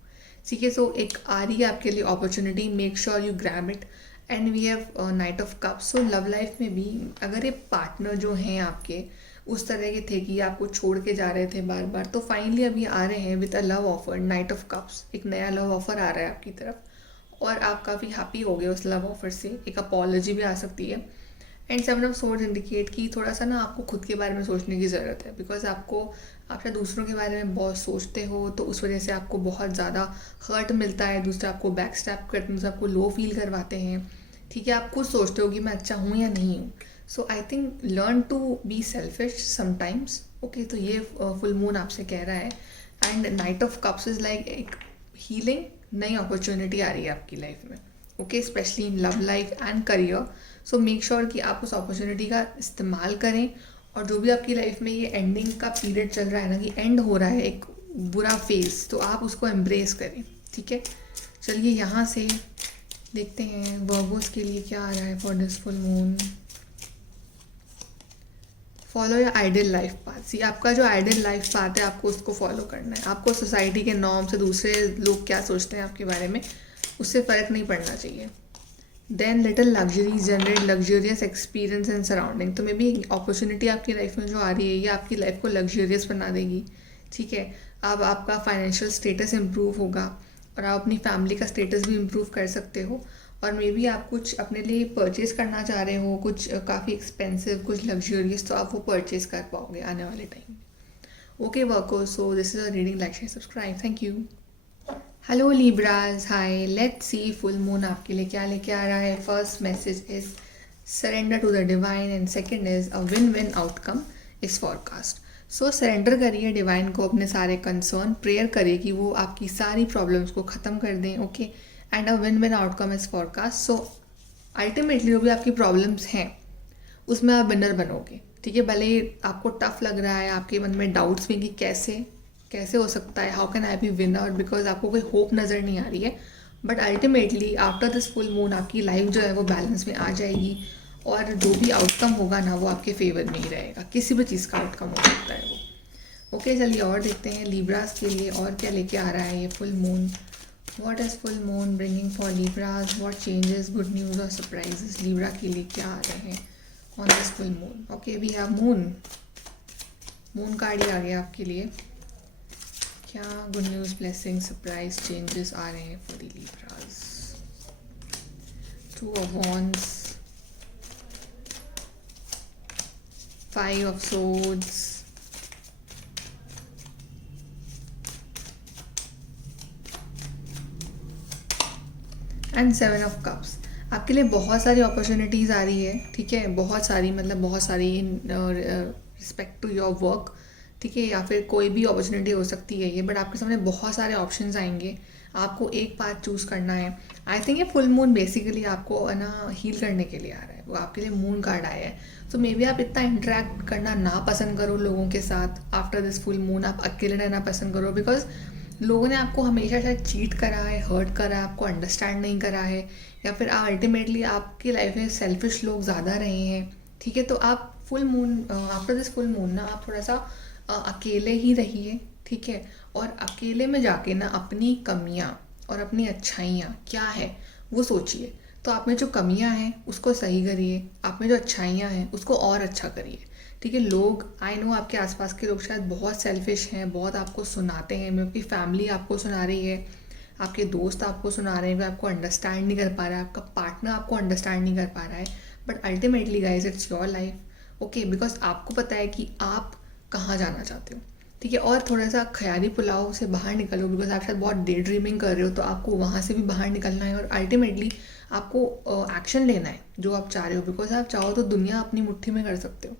ठीक है। सो एक आ रही है आपके लिए opportunity, make sure you grab it. And we have knight of cups. So love life में भी अगर ये पार्टनर जो हैं आपके उस तरह के थे कि आपको छोड़ के जा रहे थे बार बार, तो फाइनली अभी आ रहे हैं with a love offer. Night of cups, एक नया लव ऑफर आ रहा है आपकी तरफ और आप काफ़ी हैप्पी हो गए उस लव ऑफर से। एक अपॉलॉजी भी आ सकती है। एंड 7 ऑफ सोर्ड्स इंडिकेट कि थोड़ा सा ना आपको खुद के बारे में सोचने की ज़रूरत है। बिकॉज आप शायद दूसरों के बारे में बहुत सोचते हो, तो उस वजह से आपको बहुत ज़्यादा हर्ट मिलता है। दूसरे आपको बैक स्टैप करते हैं, आपको लो फील करवाते हैं, ठीक है। आप खुद सोचते हो कि मैं अच्छा हूँ या नहीं हूँ। So I think learn to be selfish sometimes. Okay, तो ये फुल मून आपसे कह रहा है। And knight of cups is like एक हीलिंग, नई अपॉर्चुनिटी आ रही है आपकी लाइफ में, okay, specially in love life and career. So make sure कि आप उस अपॉर्चुनिटी का इस्तेमाल करें। और जो भी आपकी लाइफ में ये एंडिंग का पीरियड चल रहा है ना, कि एंड हो रहा है एक बुरा फेज, तो आप उसको एम्ब्रेस करें, ठीक है। चलिए यहाँ से देखते हैं वर्गोस के लिए क्या आ रहा है for this full moon. Follow your ideal life path. See, आपका जो आइडियल लाइफ पाथ है आपको उसको फॉलो करना है। आपको सोसाइटी के नॉर्म से, दूसरे लोग क्या सोचते हैं आपके बारे में, उससे फ़र्क नहीं पड़ना चाहिए। Then little luxury generate luxurious experience and surrounding. तो मे बी अपॉर्चुनिटी आपकी लाइफ में जो आ रही है ये आपकी लाइफ को लग्जरियस बना देगी, ठीक है। अब आपका फाइनेंशियल स्टेटस इम्प्रूव होगा और आप अपनी फैमिली का स्टेटस भी इम्प्रूव कर सकते हो। और मे बी आप कुछ अपने लिए परचेज़ करना चाह रहे हो, कुछ काफ़ी एक्सपेंसिव, कुछ लग्जरियस, तो आप वो परचेज़ कर पाओगे आने वाले टाइम में। Okay Virgos, so this is a reading, like share subscribe, thank you. Hello Libras, hi, let's see full moon आपके लिए क्या लेके आ रहा है। First message is surrender to the divine and second is a win win outcome is forecast. So surrender करिए डिवाइन को अपने सारे कंसर्न, प्रेयर करिए कि वो आपकी सारी प्रॉब्लम्स को ख़त्म कर दें, okay. And a win win outcome is forecast. So ultimately जो भी आपकी प्रॉब्लम्स हैं उसमें आप विनर बनोगे, ठीक है। भले ही आपको टफ लग रहा है, आपके मन में डाउट्स भी कि कैसे हो सकता है, how can I be winner, because आपको कोई होप नज़र नहीं आ रही है। But ultimately after this full moon आपकी लाइफ जो है वो बैलेंस में आ जाएगी और जो भी आउटकम होगा ना वो आपके फेवर में ही रहेगा, किसी भी चीज़ का आउटकम हो सकता है वो। ओके, चलिए और देखते हैं लिब्रास के लिए और क्या लेके आ रहा है ये full moon. What is full moon bringing for Libras, what changes, good news और सरप्राइजेस लिब्रा के लिए क्या आ रहे हैं on this full moon. Okay, we have moon, moon card ही आ गया आपके लिए। क्या good news, blessing, surprise, changes आ रहे हैं for the Libras. 2 of Wands, 5 of Swords, and 7 of Cups। आपके लिए बहुत सारी अपॉर्चुनिटीज़ आ रही है, ठीक है, बहुत सारी, मतलब बहुत सारी in respect to your work, ठीक है, या फिर कोई भी अपॉर्चुनिटी हो सकती है ये, बट आपके सामने बहुत सारे ऑप्शंस आएंगे, आपको एक पाथ चूज़ करना है। आई थिंक ये फुल मून बेसिकली आपको है ना हील करने के लिए आ रहा है, वो आपके लिए मून कार्ड आया है। सो मे बी आप इतना इंटरेक्ट करना ना पसंद करो लोगों के साथ आफ्टर दिस फुल मून, आप अकेले रहना पसंद करो, बिकॉज लोगों ने आपको हमेशा शायद चीट करा है, हर्ट करा है, आपको अंडरस्टैंड नहीं करा है, या फिर अल्टीमेटली आपकी लाइफ में सेल्फिश लोग ज़्यादा रहे हैं, ठीक है। तो आप full moon, after this full moon ना आप थोड़ा सा अकेले ही रहिए, ठीक है, और अकेले में जाके ना अपनी कमियाँ और अपनी अच्छाइयाँ क्या है वो सोचिए। तो आप में जो कमियाँ हैं उसको सही करिए, आप में जो अच्छाइयाँ हैं उसको और अच्छा करिए, ठीक है। लोग, आई नो आपके आसपास के लोग शायद बहुत सेल्फिश हैं, बहुत आपको सुनाते हैं, आपकी फैमिली आपको सुना रही है, आपके दोस्त आपको सुना रहे हैं, कोई आपको अंडरस्टैंड नहीं कर पा रहा है, आपका पार्टनर आपको अंडरस्टैंड नहीं कर पा रहा है, but ultimately guys it's your life, okay, because आपको पता है कि आप कहाँ जाना चाहते हो, ठीक है। और थोड़ा सा ख्याली पुलाव से बाहर निकलो, बिकॉज आप शायद बहुत डे ड्रीमिंग कर रहे हो, तो आपको वहाँ से भी बाहर निकलना है और अल्टीमेटली आपको एक्शन लेना है जो आप चाह रहे हो, बिकॉज आप चाहो तो दुनिया अपनी मुट्ठी में कर सकते हो,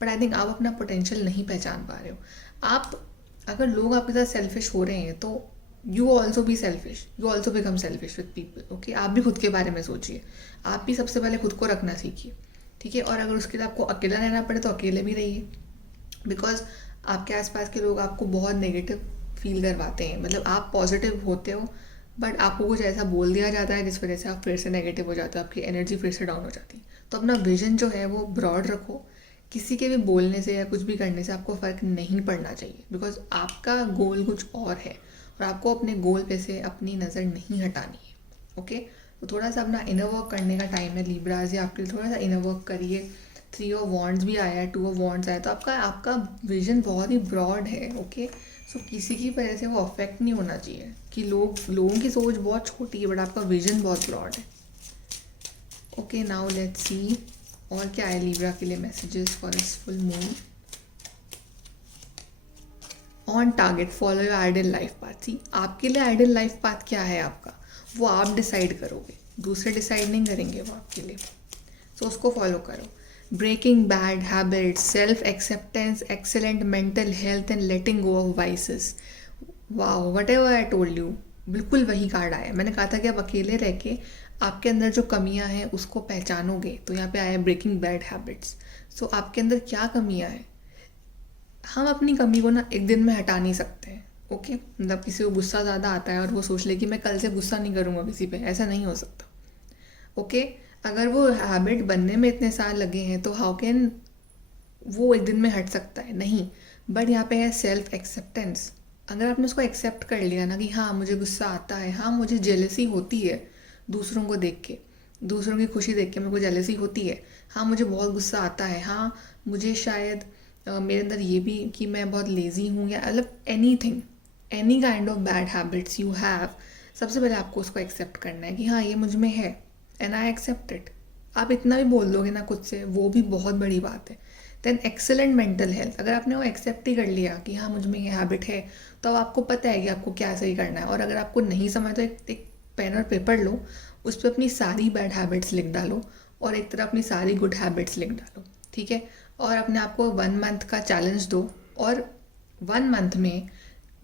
बट आई थिंक आप अपना पोटेंशियल नहीं पहचान पा रहे हो। आप, अगर लोग आपके साथ सेल्फिश हो रहे हैं तो you also be selfish, you also become selfish with people, okay. आप भी खुद के बारे में सोचिए, आप भी सबसे पहले खुद को रखना सीखिए, ठीक है। और अगर उसके लिए आपको अकेला रहना पड़े तो अकेले भी रहिए, बिकॉज आपके आसपास के लोग आपको बहुत नेगेटिव फील करवाते हैं, मतलब आप पॉजिटिव होते हो बट आपको कुछ ऐसा बोल दिया जाता है जिस वजह से आप फिर से नेगेटिव हो जाते हो, आपकी एनर्जी फिर से डाउन हो जाती है। तो अपना विजन जो है वो ब्रॉड रखो, किसी के भी बोलने से या कुछ भी करने से आपको फ़र्क नहीं पड़ना चाहिए, बिकॉज आपका गोल कुछ और है और आपको अपने गोल पे से अपनी नज़र नहीं हटानी है, ओके। तो थोड़ा सा अपना इनर वर्क करने का टाइम है लिब्राज, या आपके लिए थोड़ा सा इनर वर्क करिए। 3 of Wands भी आया है, 2 of Wands आया, तो आपका विजन बहुत ही ब्रॉड है, ओके। सो किसी की वजह से वो अफेक्ट नहीं होना चाहिए कि लोगों की सोच बहुत छोटी है बट आपका विजन बहुत ब्रॉड है, ओके। नाउ लेट्स सी और क्या है लिब्रा के लिए messages for this full moon. On target, follow your ideal life path. See आपके लिए आइडियल लाइफ पाथ क्या है आपका, वो आप डिसाइड करोगे, दूसरे डिसाइड नहीं करेंगे वो आपके लिए, सो उसको फॉलो करो। Breaking bad habits, self acceptance, excellent mental health and letting go of vices. Wow, whatever I told you, बिल्कुल वही कार्ड आया। मैंने कहा था कि आप अकेले रह के आपके अंदर जो कमियां हैं उसको पहचानोगे, तो यहाँ पे आया ब्रेकिंग बैड हैबिट्स। सो आपके अंदर क्या कमियां हैं, हम अपनी कमी को ना एक दिन में हटा नहीं सकते हैं, ओके। मतलब किसी को गुस्सा ज़्यादा आता है और वो सोच ले कि मैं कल से गुस्सा नहीं करूँगा किसी पे, ऐसा नहीं हो सकता, ओके। अगर वो हैबिट बनने में इतने साल लगे हैं तो हाउ कैन वो एक दिन में हट सकता है, नहीं। बट यहाँ पे है सेल्फ एक्सेप्टेंस। अगर आपने उसको एक्सेप्ट कर लिया ना कि हाँ मुझे गुस्सा आता है, हाँ मुझे जेलसी होती है दूसरों को देख के, दूसरों की खुशी देख के मेरे को जेलसी होती है, हाँ मुझे बहुत गुस्सा आता है, हाँ मुझे शायद मेरे अंदर ये भी कि मैं बहुत लेज़ी हूँ, या मतलब any kind of bad habits you have, सबसे पहले आपको उसको एक्सेप्ट करना है कि हाँ ये मुझ में है एंड आई एक्सेप्ट इट। आप इतना भी बोल दोगे ना खुद से, वो भी बहुत बड़ी बात है। देन एक्सेलेंट मेंटल हेल्थ, अगर आपने वो एक्सेप्ट ही कर लिया कि हाँ मुझ में ये हैबिट है, तो अब आपको पता है कि आपको क्या सही करना है। और अगर आपको नहीं समझ तो एक पेन और पेपर लो, उस पर अपनी सारी बैड हैबिट्स लिख डालो और एक तरफ अपनी सारी गुड हैबिट्स लिख डालो, ठीक है। और अपने आप को 1 मंथ का चैलेंज दो और 1 मंथ में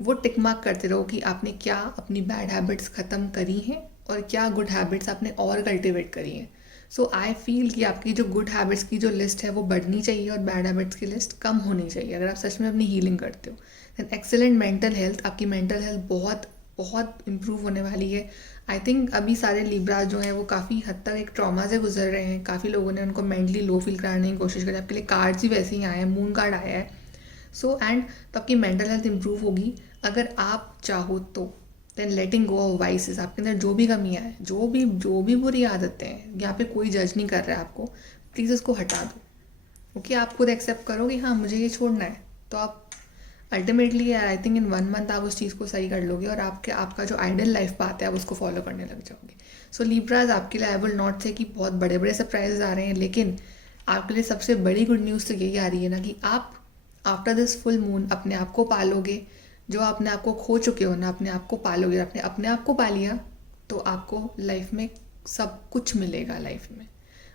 वो टिक मार्क करते रहो कि आपने क्या अपनी बैड हैबिट्स ख़त्म करी हैं और क्या गुड हैबिट्स आपने और कल्टिवेट करी हैं। सो आई फील कि आपकी जो गुड हैबिट्स की जो लिस्ट है वो बढ़नी चाहिए और बैड हैबिट्स की लिस्ट कम होनी चाहिए अगर आप सच में अपनी हीलिंग करते हो। दैन एक्सेलेंट मेंटल हेल्थ, आपकी मेंटल हेल्थ बहुत बहुत इम्प्रूव होने वाली है। आई थिंक अभी सारे लिब्रा जो हैं वो काफ़ी हद तक एक ट्रॉमा से गुजर रहे हैं, काफ़ी लोगों ने उनको मेंटली लो फील कराने की कोशिश करी। आपके लिए कार्ड्स ही वैसे ही आए हैं, मून कार्ड आया है। सो एंड तो आपकी मेंटल हेल्थ इंप्रूव होगी अगर आप चाहो तो। Then letting go of vices, आपके अंदर जो भी कमियाँ हैं, जो भी बुरी आदतें हैं, यहाँ पे कोई जज नहीं कर रहा है आपको, प्लीज़ उसको हटा दो। ओके, आप खुद एक्सेप्ट करो कि हाँ मुझे ये छोड़ना है, तो आप ultimately I think in 1 month आप उस चीज़ को सही कर लोगे और आपका जो आइडियल लाइफ पाथ है आप उसको फॉलो करने लग जाओगे। सो लिब्राज आपके लिए आई विल नॉट से कि बहुत बड़े बड़े सरप्राइजेस आ रहे हैं, लेकिन आपके लिए सबसे बड़ी गुड न्यूज़ तो यही आ रही है ना कि आप आफ्टर दिस फुल मून अपने आप को पालोगे। जो आपने आपको खो चुके हो ना, अपने आप को पालोगे। आपने अपने आप को पा लिया तो आपको लाइफ में सब कुछ मिलेगा लाइफ में।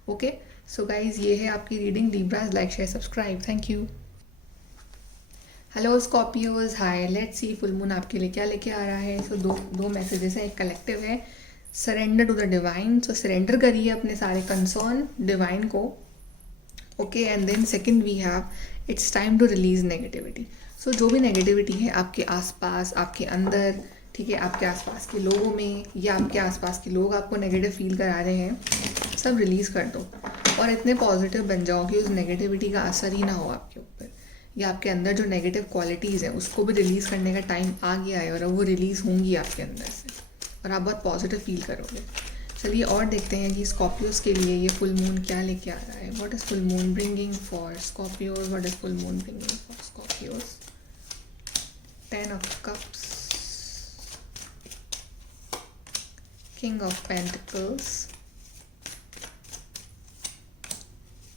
ओके, सो गाइज ये है आपकी reading. लिब्राज, like share subscribe, thank you. Hello Scorpios, hi. Let's see full moon आपके लिए क्या लेके आ रहा है। सो दो मैसेजेस हैं, एक कलेक्टिव है, surrender to the divine. So surrender करिए अपने सारे कंसर्न डिवाइन को। Okay, and then second we have it's time to release negativity. So जो भी नेगेटिविटी है आपके आसपास, आपके अंदर, ठीक है, आपके आसपास के लोगों में या आपके आसपास के लोग आपको नेगेटिव फील करा रहे हैं, सब रिलीज़ कर दो और इतने पॉजिटिव बन जाओ कि उस नेगेटिविटी का असर ही ना हो आपके ऊपर, या आपके अंदर जो नेगेटिव क्वालिटीज़ हैं उसको भी रिलीज़ करने का टाइम आ गया है और अब वो रिलीज़ होंगी आपके अंदर से और आप बहुत पॉजिटिव फील करोगे। चलिए और देखते हैं कि स्कॉर्पियोज के लिए ये फुल मून क्या लेके आ रहा है। What is full moon bringing for Scorpios? What is full moon bringing for Scorpios? 10 of cups, King of Pentacles,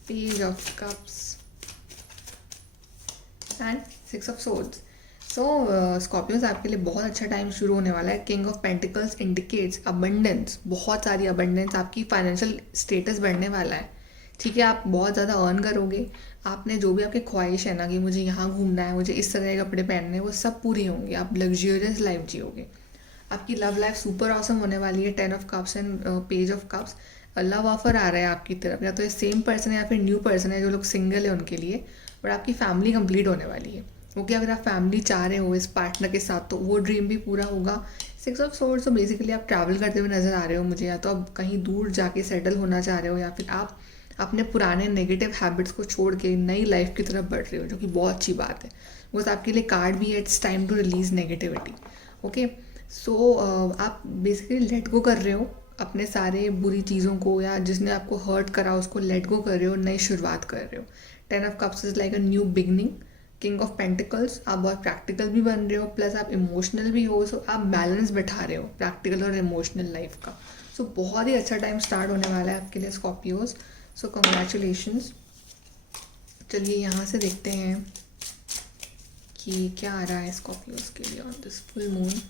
Page of Cups and 6 of Swords. So Scorpios आपके लिए बहुत अच्छा टाइम शुरू होने वाला है। King of pentacles indicates abundance, बहुत सारी अबंडेंस, आपकी फाइनेंशियल स्टेटस बढ़ने वाला है। ठीक है, आप बहुत ज़्यादा अर्न करोगे। आपने जो भी आपकी ख्वाहिश है ना कि मुझे यहाँ घूमना है, मुझे इस तरह के कपड़े पहनने हैं, वो सब पूरी होंगी। आप लग्जरियस लाइफ जियोगे। आपकी लव लाइफ सुपर ऑसम होने वाली है। 10 of cups and page of cups, love offer आ रहा है आपकी तरफ, या तो ये सेम पर्सन है या फिर न्यू पर्सन है। जो लोग सिंगल है उनके लिए, और आपकी फैमिली कंप्लीट होने वाली है। ओके, अगर आप फैमिली चाह रहे हो इस पार्टनर के साथ तो वो ड्रीम भी पूरा होगा। 6 ऑफ सोर्ड्स, तो बेसिकली आप ट्रैवल करते हुए नज़र आ रहे हो मुझे, या तो आप कहीं दूर जाके सेटल होना चाह रहे हो, या फिर आप अपने पुराने नेगेटिव हैबिट्स को छोड़ के नई लाइफ की तरफ बढ़ रहे हो, जो कि बहुत अच्छी बात है। बस आपके लिए कार्ड भी है, it's time to release negativity. Okay, so आप बेसिकली लेट गो कर रहे हो अपने सारे बुरी चीज़ों को, या जिसने आपको हर्ट करा उसको लेट गो कर रहे हो, नई शुरुआत कर रहे हो। 10 of cups is like a new beginning. King of pentacles, आप बहुत प्रैक्टिकल भी बन रहे हो, प्लस आप इमोशनल भी हो। सो आप बैलेंस बैठा रहे हो प्रैक्टिकल और इमोशनल लाइफ का। सो बहुत ही अच्छा टाइम स्टार्ट होने वाला है आपके लिए स्कॉर्पियोज। सो कंग्रेचुलेशंस। चलिए यहाँ से देखते हैं कि क्या आ रहा है स्कॉर्पियोज के लिए on this full moon.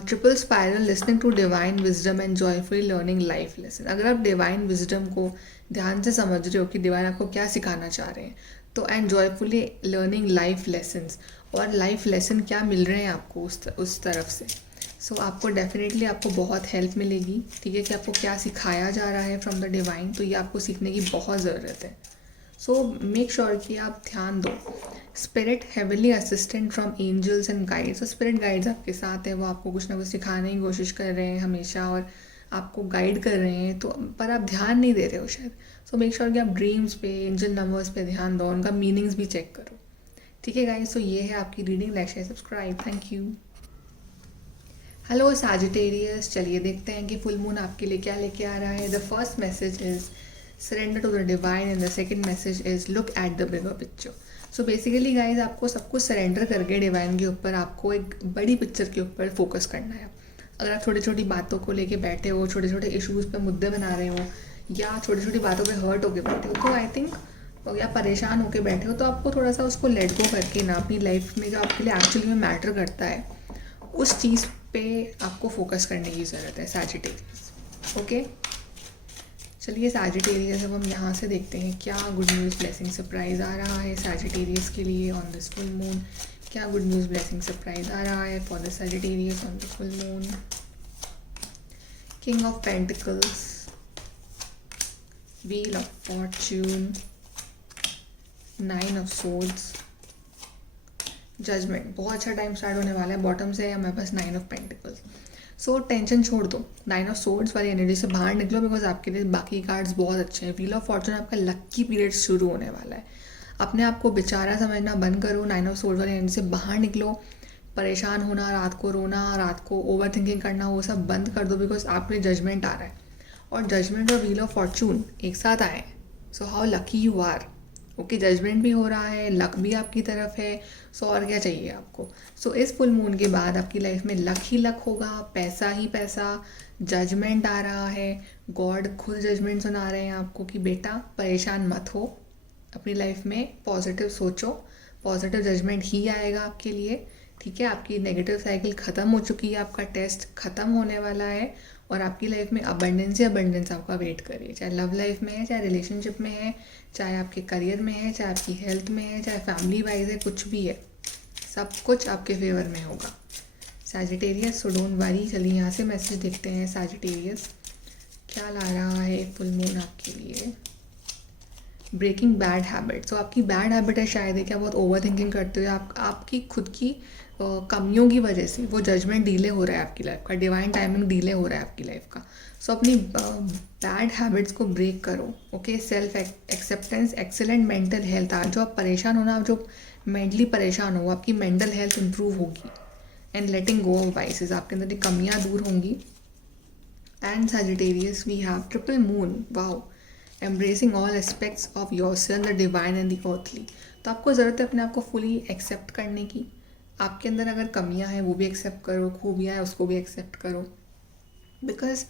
Triple spiral, listening to divine wisdom and joyfully learning life lesson. अगर आप डिवाइन विजडम को ध्यान से समझ रहे हो कि डिवाइन आपको क्या सिखाना चाह रहे हैं, तो and joyfully learning life lessons, और लाइफ लेसन क्या मिल रहे हैं आपको उस तरफ से। सो आपको डेफिनेटली आपको बहुत हेल्प मिलेगी। ठीक है, कि आपको क्या सिखाया जा रहा है फ्रॉम द डिवाइन, तो ये आपको सीखने की बहुत ज़रूरत है। सो मेक श्योर कि आप ध्यान दो। Spirit heavenly assistant from angels and guides, तो स्पिरिट गाइड्स आपके साथ है, वो आपको कुछ ना कुछ सिखाने की कोशिश कर रहे हैं हमेशा और आपको गाइड कर रहे हैं, तो पर आप ध्यान नहीं दे रहे हो शायद। सो मेक श्योर कि आप ड्रीम्स पे, एंजल नंबर्स पे ध्यान दो, उनका मीनिंग्स भी चेक करो। ठीक है गाइस, सो ये है आपकी reading. Like share subscribe, thank you. Hello Sagittarius, चलिए देखते हैं कि फुल मून आपके लिए क्या लेके आ रहा है। The first message is surrender to the divine and the second message is look at the bigger picture. So basically guys आपको सब कुछ सरेंडर करके डिवाइन के ऊपर आपको एक बड़ी पिक्चर के ऊपर फोकस करना है। अगर आप छोटी छोटी बातों को लेके बैठे हो, छोटे छोटे इश्यूज़ पे मुद्दे बना रहे हो, या छोटी छोटी बातों पे हर्ट होके बैठे हो, तो आई थिंक, या परेशान होके बैठे हो, तो आपको थोड़ा सा उसको लेट गो करके ना अपनी लाइफ में जो आपके लिए एक्चुअली में मैटर करता है उस चीज़ पे आपको फोकस करने की ज़रूरत है सैजिटेरियस। ओके, चलिए सैजिटेरियस अब हम यहाँ से देखते हैं क्या गुड न्यूज़ ब्लेसिंग सरप्राइज़ आ रहा है सैजिटेरियस के लिए ऑन दिस फुल मून। क्या गुड न्यूज़ ब्लेसिंग सरप्राइज़ आ रहा है for the Sagittarius on the full moon. King of pentacles, wheel of fortune, 9 of swords, judgment, बहुत अच्छा टाइम स्टार्ट होने वाला है। बॉटम से है हमारे पास 9 ऑफ पेंटिकल्स। सो टेंशन छोड़ दो, 9 ऑफ सोर्ड्स वाली एनर्जी से बाहर निकलो, बिकॉज आपके लिए बाकी कार्ड्स बहुत अच्छे हैं। व्हील ऑफ फॉर्चून आपका लक्की पीरियड शुरू होने वाला है। अपने आप को बेचारा समझना बंद करो, 9 ऑफ सोर्ड्स वाली एनर्जी से बाहर निकलो। परेशान होना, रात को रोना, रात को ओवर थिंकिंग करना, वो सब बंद कर दो, बिकॉज आपके लिए जजमेंट आ रहा है। और जजमेंट और व्हील ऑफ फॉर्चून एक साथ आए, so how lucky you are. Okay, judgment भी हो रहा है, लक भी आपकी तरफ है। सो और क्या चाहिए आपको। सो इस फुल मून के बाद आपकी लाइफ में लक ही लक होगा, पैसा ही पैसा, जजमेंट आ रहा है। गॉड खुद जजमेंट सुना रहे हैं आपको कि बेटा परेशान मत हो, अपनी लाइफ में पॉजिटिव सोचो, पॉजिटिव जजमेंट ही आएगा आपके लिए। ठीक है, आपकी नेगेटिव साइकिल ख़त्म हो चुकी है, आपका टेस्ट ख़त्म होने वाला है और आपकी लाइफ में अबंडेंस ही अबंडेंस आपका वेट कर रही है। चाहे लव लाइफ में है, चाहे रिलेशनशिप में है, चाहे आपके करियर में है, चाहे आपकी हेल्थ में है, चाहे फैमिली वाइज है, कुछ भी है, सब कुछ आपके फेवर में होगा। Sagittarius, so don't worry. चलिए यहाँ से मैसेज देखते हैं सैजिटेरियस क्या ला रहा है फुल मून आपके लिए। ब्रेकिंग बैड हैबिट, तो आपकी बैड हैबिट है शायद है क्या, बहुत ओवर थिंकिंग करते हुए आपकी खुद की कमियों की वजह से वो जजमेंट डिले हो रहा है आपकी लाइफ का, डिवाइन टाइमिंग डिले हो रहा है आपकी लाइफ का। सो अपनी बैड हैबिट्स को ब्रेक करो। Okay, self acceptance, excellent mental health. आज जो आप परेशान हो ना, आप जो मेंटली परेशान हो, आपकी मेंटल हेल्थ इंप्रूव होगी। And letting go of vices, आपके अंदर की कमियाँ दूर होंगी। And Sagittarius we have triple moon, wow, embracing all aspects of yourself, the divine and the earthly. तो आपको ज़रूरत है अपने आप को फुली एक्सेप्ट करने की। आपके अंदर अगर कमियां हैं वो भी एक्सेप्ट करो, खूबियाँ हैं उसको भी एक्सेप्ट करो। बिकॉज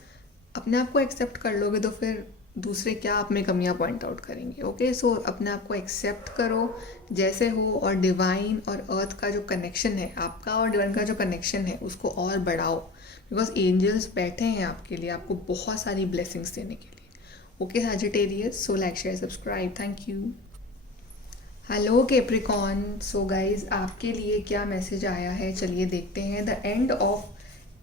अपने आप को एक्सेप्ट कर लोगे तो फिर दूसरे क्या आप में कमियां पॉइंट आउट करेंगे। ओके, सो अपने आप को एक्सेप्ट करो जैसे हो, और डिवाइन और अर्थ का जो कनेक्शन है आपका और डिवाइन का जो कनेक्शन है उसको और बढ़ाओ, बिकॉज एंजल्स बैठे हैं आपके लिए, आपको बहुत सारी ब्लेसिंग्स देने के लिए। Okay sagittarius, so like share subscribe, thank you. Hello capricorn, so guys आपके लिए क्या मैसेज आया है चलिए देखते हैं। The end of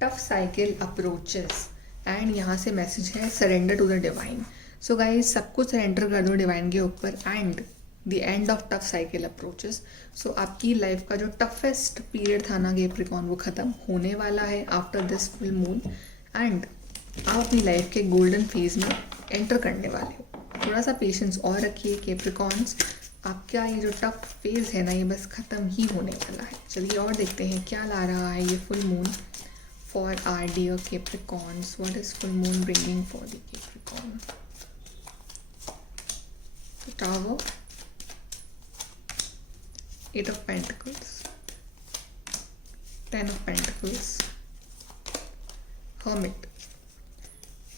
tough cycle approaches, and यहाँ से मैसेज है surrender to the divine. So guys सब कुछ सरेंडर कर दो डिवाइन के ऊपर, and the end of tough cycle approaches. So आपकी लाइफ का जो टफेस्ट पीरियड था ना कैप्रिकॉन, वो ख़त्म होने वाला है after this full moon, and आप अपनी लाइफ के गोल्डन फेज में एंटर करने वाले हो। थोड़ा सा पेशेंस और रखिए कैप्रिकॉन्स, आपका ये जो टफ फेज है ना ये बस ख़त्म ही होने वाला है। चलिए और देखते हैं क्या ला रहा है ये full moon for our dear Capricorns. What is full moon bringing for the Capricorn. Tower, 8 of pentacles, 10 of pentacles, hermit,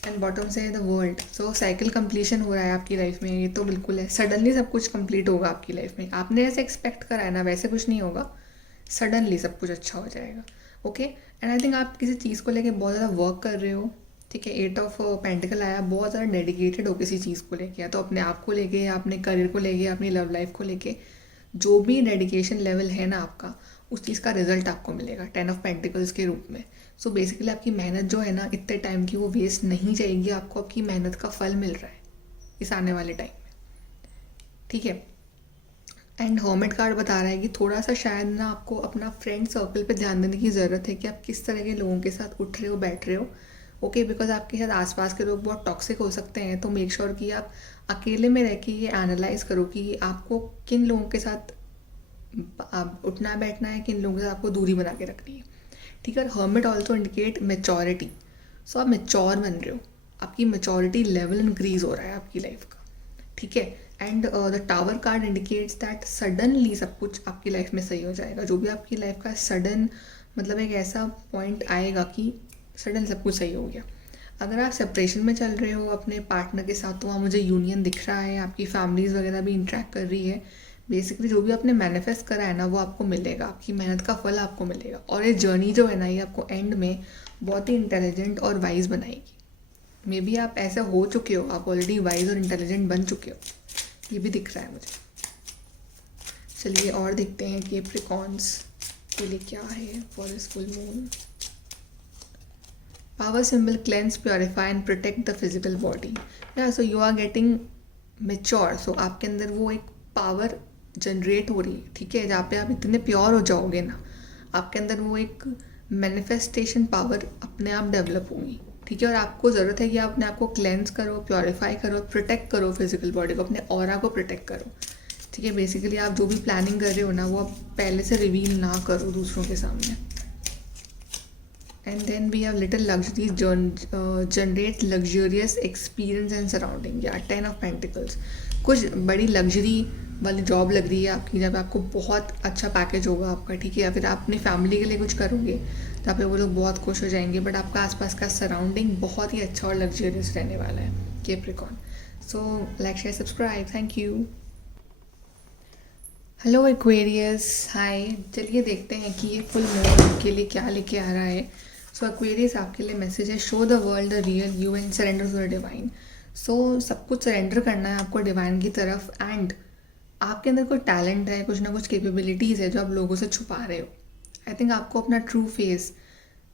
and bottom से है the world. So cycle completion हो रहा है आपकी लाइफ में, ये तो बिल्कुल है। सडनली सब कुछ कंप्लीट होगा आपकी लाइफ में, आपने जैसे एक्सपेक्ट करा है ना वैसे कुछ नहीं होगा, सडनली सब कुछ अच्छा हो जाएगा। ओके, एंड आई थिंक आप किसी चीज़ को लेके बहुत ज़्यादा वर्क कर रहे हो। ठीक है, 8 ऑफ पेंटिकल आया, बहुत ज़्यादा डेडिकेटेड हो किसी चीज़ को लेके, या तो अपने आप को लेके, या अपने करियर को लेके, अपनी लव लाइफ को लेके। जो भी डेडिकेशन लेवल है ना आपका, उस चीज़ का रिजल्ट आपको मिलेगा 10 ऑफ पेंटिकल्स के रूप में। सो बेसिकली आपकी मेहनत जो है ना इतने टाइम की, वो वेस्ट नहीं जाएगी, आपको आपकी मेहनत का फल मिल रहा है इस आने वाले टाइम में। ठीक है, एंड हर्मिट कार्ड बता रहा है कि थोड़ा सा शायद ना आपको अपना फ्रेंड सर्कल पे ध्यान देने की ज़रूरत है कि आप किस तरह के लोगों के साथ उठ रहे हो, बैठ रहे हो। ओके, बिकॉज आपके साथ आसपास के लोग बहुत टॉक्सिक हो सकते हैं, तो मेक श्योर कि आप अकेले में रह के ये एनालाइज करो कि आपको किन लोगों के साथ उठना बैठना है, किन लोगों से आपको दूरी बना के रखनी है। ठीक है, हर्मिट ऑल्सो इंडिकेट मेचोरिटी। सो आप मेचोर बन रहे हो, आपकी मेचोरिटी लेवल इंक्रीज हो रहा है आपकी लाइफ का। ठीक है, and the tower card indicates that suddenly सब कुछ आपकी लाइफ में सही हो जाएगा। जो भी आपकी लाइफ का सडन मतलब एक ऐसा पॉइंट आएगा कि सडन सब कुछ सही हो गया। अगर आप सेपरेशन में चल रहे हो अपने पार्टनर के साथ, तो वहाँ मुझे यूनियन दिख रहा है, आपकी फैमिलीज़ वगैरह भी इंटरेक्ट कर रही है। बेसिकली जो भी आपने मैनिफेस्ट करा है ना वो आपको मिलेगा, आपकी मेहनत का फल आपको मिलेगा। और ये जर्नी जो है ना ये आपको एंड में बहुत ही इंटेलिजेंट और वाइज बनाएगी। मे बी आप ऐसे हो चुके हो, आप ऑलरेडी वाइज और इंटेलिजेंट बन चुके हो, ये भी दिख रहा है मुझे। चलिए और देखते हैं कैप्रिकॉन्स के लिए क्या है for this full moon. Power symbol, cleanse, purify and protect the physical body. या so you are getting mature. So आपके अंदर वो एक पावर जनरेट हो रही है, ठीक है, जहाँ पे आप इतने प्योर हो जाओगे ना, आपके अंदर वो एक मैनिफेस्टेशन पावर अपने आप डेवलप होगी, ठीक है। और आपको ज़रूरत है कि आप अपने आप को क्लेंस करो, प्योरीफाई करो, प्रोटेक्ट करो फिजिकल बॉडी को, अपने ऑरा को प्रोटेक्ट करो, ठीक है। बेसिकली आप जो भी प्लानिंग कर रहे हो ना, वो आप पहले से रिवील ना करो दूसरों के सामने। And then we have little luxury, generate luxurious experience and surrounding, या 10 ऑफ पेंटिकल्स। कुछ बड़ी लग्जरी वाली जॉब लग रही है आपकी, जब आपको बहुत अच्छा पैकेज होगा आपका, ठीक है, या फिर आप अपनी फैमिली के लिए कुछ करोगे जहाँ पे वो लोग बहुत खुश हो जाएंगे, बट आपका आसपास का सराउंडिंग बहुत ही अच्छा और लग्जरियस रहने वाला है, capricorn. So like, share, subscribe, thank you. Hello aquarius, hi. चलिए देखते हैं कि ये फुल मून के लिए क्या लेके आ रहा है। सो एक्वेरियस, आपके लिए मैसेज है, show the world the real you and surrender to the divine. So सब कुछ सरेंडर करना है आपको डिवाइन की तरफ, एंड आपके अंदर कोई टैलेंट है, कुछ ना कुछ कैपेबिलिटीज़ है जो आप लोगों से छुपा रहे हो। आई थिंक आपको अपना ट्रू फेस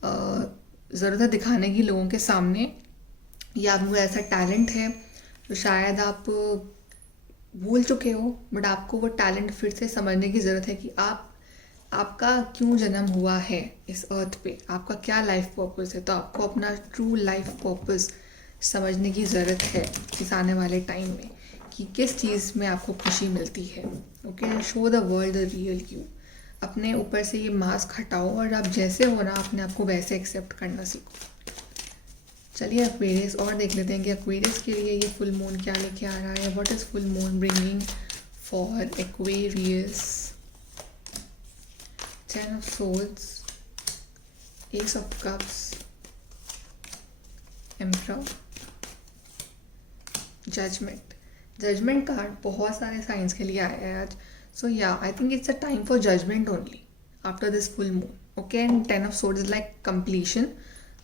ज़रूरत है दिखाने की लोगों के सामने, या आपको ऐसा टैलेंट है जो शायद आप भूल चुके हो, बट आपको वो टैलेंट फिर से समझने की ज़रूरत है कि आपका क्यों जन्म हुआ है इस अर्थ पे, आपका क्या लाइफ पर्पस है। तो आपको अपना ट्रू लाइफ पर्पस समझने की ज़रूरत है इस आने वाले टाइम में, कि किस चीज़ में आपको खुशी मिलती है। Okay, show the world the real you. अपने ऊपर से ये मास्क हटाओ और आप जैसे हो ना, अपने आप को वैसे एक्सेप्ट करना सीखो। चलिए एक्वेरियस और देख लेते हैं कि एक्वेरियस के लिए ये फुल मून क्या लेके आ रहा है। What is full moon bringing for Aquarius. 10 of swords, ace of cups, emperor, judgment card बहुत सारे साइंस के लिए आया है आज। सो या I think it's a time for judgment only after this full moon. Okay, and 10 of swords is like completion.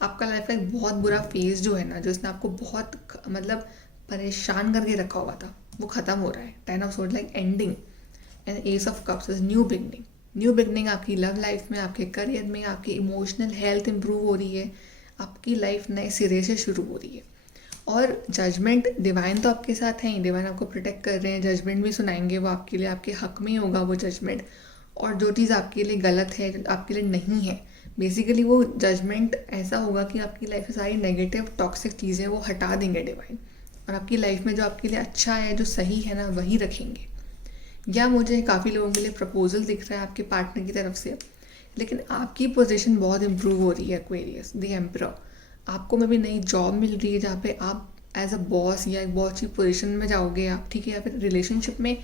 आपका लाइफ का एक बहुत बुरा फेज जो है ना, जो इसने आपको बहुत मतलब परेशान करके रखा हुआ था, वो ख़त्म हो रहा है। 10 of swords like ending, and S of cups is new beginning. New beginning आपकी लव लाइफ में, आपके करियर में, आपकी इमोशनल हेल्थ इंप्रूव हो रही है, आपकी लाइफ नए सिरे से शुरू हो रही है। और जजमेंट, डिवाइन तो आपके साथ हैं ही, डिवाइन आपको प्रोटेक्ट कर रहे हैं, जजमेंट भी सुनाएंगे वो आपके लिए, आपके हक में ही होगा वो जजमेंट। और जो चीज़ आपके लिए गलत है, जो आपके लिए नहीं है, बेसिकली वो जजमेंट ऐसा होगा कि आपकी लाइफ में सारी नेगेटिव टॉक्सिक चीज़ें वो हटा देंगे डिवाइन, और आपकी लाइफ में जो आपके लिए अच्छा है, जो सही है ना, वही रखेंगे। या मुझे काफ़ी लोगों के लिए प्रपोजल दिख रहा है आपके पार्टनर की तरफ से, लेकिन आपकी पोजीशन बहुत इंप्रूव हो रही है एक्वेरियस, द एम्परर। आपको में भी नई जॉब मिल रही है जहाँ पे आप एज अ बॉस या एक बहुत अच्छी पोजीशन में जाओगे आप, ठीक है। या फिर रिलेशनशिप में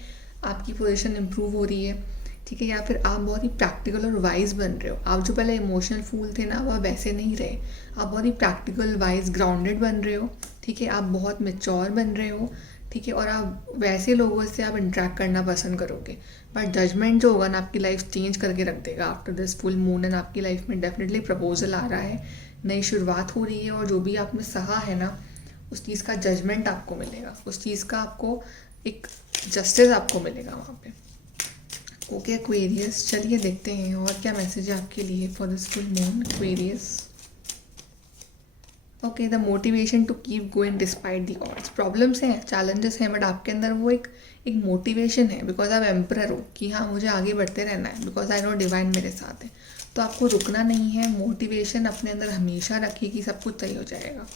आपकी पोजीशन इंप्रूव हो रही है, ठीक है। या फिर आप बहुत ही प्रैक्टिकल और वाइज बन रहे हो। आप जो पहले इमोशनल फूल थे ना, वह वैसे नहीं रहे। आप बहुत ही प्रैक्टिकल, वाइज, ग्राउंडेड बन रहे हो, ठीक है। आप बहुत मेच्योर बन रहे हो, ठीक है। और आप वैसे लोगों से आप इंटरेक्ट करना पसंद करोगे। बट जजमेंट जो होगा ना, आपकी लाइफ चेंज करके रख देगा after this full moon, and आपकी लाइफ में डेफिनेटली प्रपोजल आ रहा है, नई शुरुआत हो रही है, और जो भी आपने सहा है ना, उस चीज़ का जजमेंट आपको मिलेगा, उस चीज़ का आपको एक जस्टिस आपको मिलेगा वहाँ पे। ओके एक्वेरियस, चलिए देखते हैं और क्या मैसेज है आपके लिए for this full moon Aquarius. Okay, the motivation to keep going despite the odds. Problems हैं, चैलेंजेस हैं, बट आपके अंदर वो एक मोटिवेशन है, बिकॉज आप एम्परर हो, कि हाँ मुझे आगे बढ़ते रहना है, बिकॉज आई नो डिवाइन मेरे साथ है। तो आपको रुकना नहीं है, मोटिवेशन अपने अंदर हमेशा रखिए कि सब कुछ सही हो जाएगा।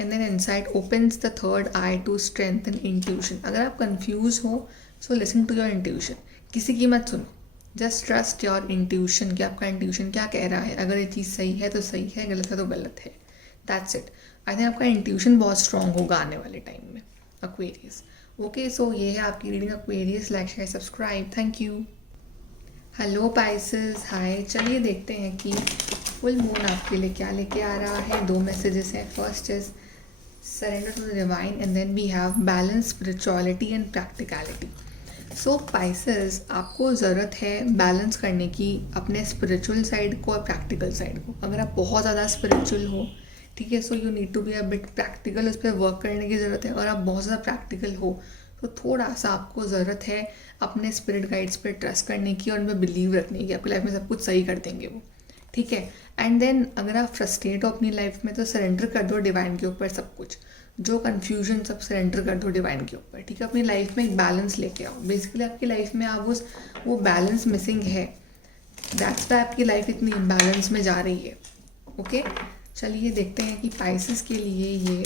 And then insight opens the third eye to strengthen intuition. अगर आप कंफ्यूज हो, so listen to your intuition, किसी की मत सुनो, जस्ट ट्रस्ट योर इंट्यूशन कि आपका इंट्यूशन क्या कह रहा है। अगर ये चीज़ सही है तो सही है, गलत है तो गलत है, दैट्स इट। आई थिंक आपका इंट्यूशन बहुत स्ट्रॉन्ग होगा आने वाले टाइम में एक्वेरियस। ओके, सो ये है आपकी reading aquarius. Like, share, subscribe, thank you. Hello pisces, hi. चलिए देखते हैं कि फुल मून आपके लिए क्या लेके आ रहा है। 2 मैसेजेस हैं। First is surrender to the divine, and then we have balance, spirituality and practicality. So Pisces, आपको ज़रूरत है बैलेंस करने की अपने स्पिरिचुअल साइड को और प्रैक्टिकल साइड को। अगर आप बहुत ज़्यादा स्पिरिचुअल हो, ठीक है, so you need to be a bit practical, उस पर वर्क करने की ज़रूरत है। और आप बहुत ज़्यादा प्रैक्टिकल हो तो थोड़ा सा आपको ज़रूरत है अपने स्पिरिट गाइड्स पर ट्रस्ट करने की और उनमें बिलीव रखने की, आपकी लाइफ में सब कुछ सही कर देंगे वो, ठीक है। एंड देन अगर आप फ्रस्ट्रेट हो अपनी लाइफ में, तो सरेंडर कर दो डिवाइन के ऊपर सब कुछ। जो कन्फ्यूजन सब सरेंडर कर दो डिवाइन के ऊपर, ठीक है। अपनी लाइफ में एक बैलेंस लेके आओ। बेसिकली आपकी लाइफ में आप वो बैलेंस मिसिंग है, दैट्स वाई आपकी लाइफ इतनी इम्बैलेंस में जा रही है। ओके, चलिए देखते हैं कि पाइसेस के लिए ये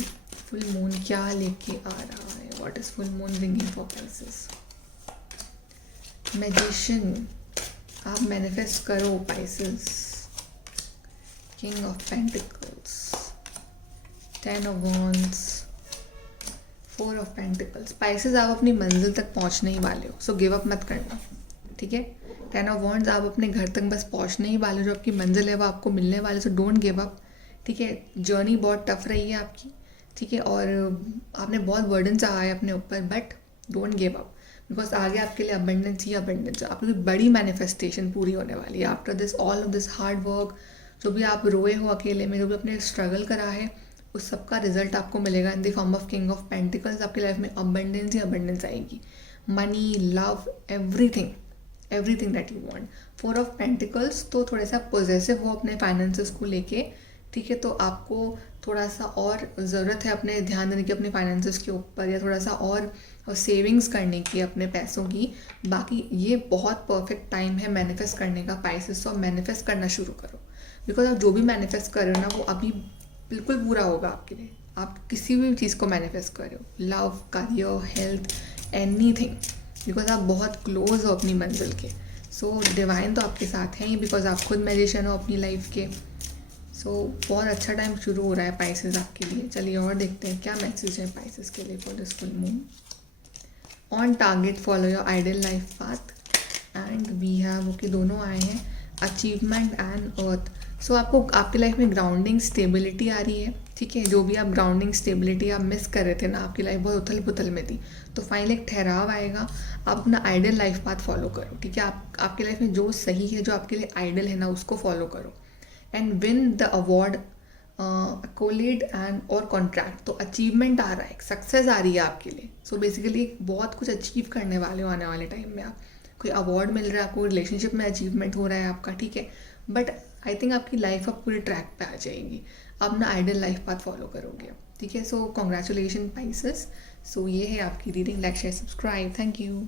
फुल मून क्या लेके आ रहा है। What is full moon bringing for Pisces. Magician, आप मैनिफेस्ट करो Pisces. King of pentacles, 10 of wands, 4 of pentacles. Pisces, आप अपनी मंजिल तक पहुंचने ही वाले हो, सो गिव अप मत करना, ठीक है। 10 ऑफ वॉन्ड्स, आप अपने घर तक बस पहुंचने ही वाले हो, जो आपकी मंजिल है वो आपको मिलने वाले, सो डोंट गिव अप, ठीक है। जर्नी बहुत टफ रही है आपकी, ठीक है, और आपने बहुत बर्डन सहा है अपने ऊपर, but don't give up, because आगे आपके लिए अबंडेंस ही अबंडेंस है। आपकी बड़ी मैनिफेस्टेशन पूरी होने वाली है after this, all of this hard work. जो भी आप रोए हो अकेले में, जो भी आपने स्ट्रगल करा है, उस सब का रिजल्ट आपको मिलेगा in the form of king of pentacles. आपकी लाइफ में अबंडेंस ही अबंडेंस आएगी, money, love, everything that you want. 4 of pentacles, तो थोड़ा सा पॉजेसिव हो अपने फाइनेंसेस को लेके, ठीक है। तो आपको थोड़ा सा और ज़रूरत है अपने ध्यान देने की अपने फाइनेंसेस के ऊपर, या थोड़ा सा और सेविंग्स करने की अपने पैसों की। बाकी ये बहुत परफेक्ट टाइम है मैनिफेस्ट करने का पाइसेस, तो मैनिफेस्ट करना शुरू करो, बिकॉज आप जो भी मैनिफेस्ट कर रहे हो ना, वो अभी बिल्कुल पूरा होगा आपके लिए। आप किसी भी चीज़ को मैनिफेस्ट कर रहे हो, love, career, health, anything, because आप बहुत क्लोज हो अपनी मंजिल के। सो डिवाइन तो आपके साथ हैं ही, बिकॉज आप खुद मैजिशियन हो अपनी लाइफ के। सो बहुत अच्छा टाइम शुरू हो रहा है पाइसेस आपके लिए। चलिए और देखते हैं क्या मैसेज है पाइसेस के लिए for this full moon. On target, follow your ideal life path, and we have, okay, दोनों आए हैं, अचीवमेंट एंड अर्थ। सो आपको आपकी लाइफ में ग्राउंडिंग स्टेबिलिटी आ रही है, ठीक है। जो भी आप ग्राउंडिंग स्टेबिलिटी आप मिस कर रहे थे ना, आपकी लाइफ बहुत उथल पुथल में थी, तो फाइनली एक ठहराव आएगा। आप अपना आइडियल लाइफ पाथ फॉलो करो, ठीक है। आपकी लाइफ में जो सही है, जो आपके लिए आइडियल है ना, उसको फॉलो करो, and win the award, accolade and और कॉन्ट्रैक्ट। तो अचीवमेंट आ रहा है, सक्सेस आ रही है आपके लिए। सो बेसिकली बहुत कुछ अचीव करने वाले हो आने वाले टाइम में। आप कोई अवार्ड मिल रहा है आपको, रिलेशनशिप में अचीवमेंट हो रहा है आपका, ठीक है। बट आई थिंक आपकी लाइफ अब पूरे ट्रैक पे आ जाएगी, आप ना आइडियल लाइफ पाथ फॉलो करोगे, ठीक है। So congratulation Pisces. सो ये है आपकी reading. Like, share, subscribe. Thank you.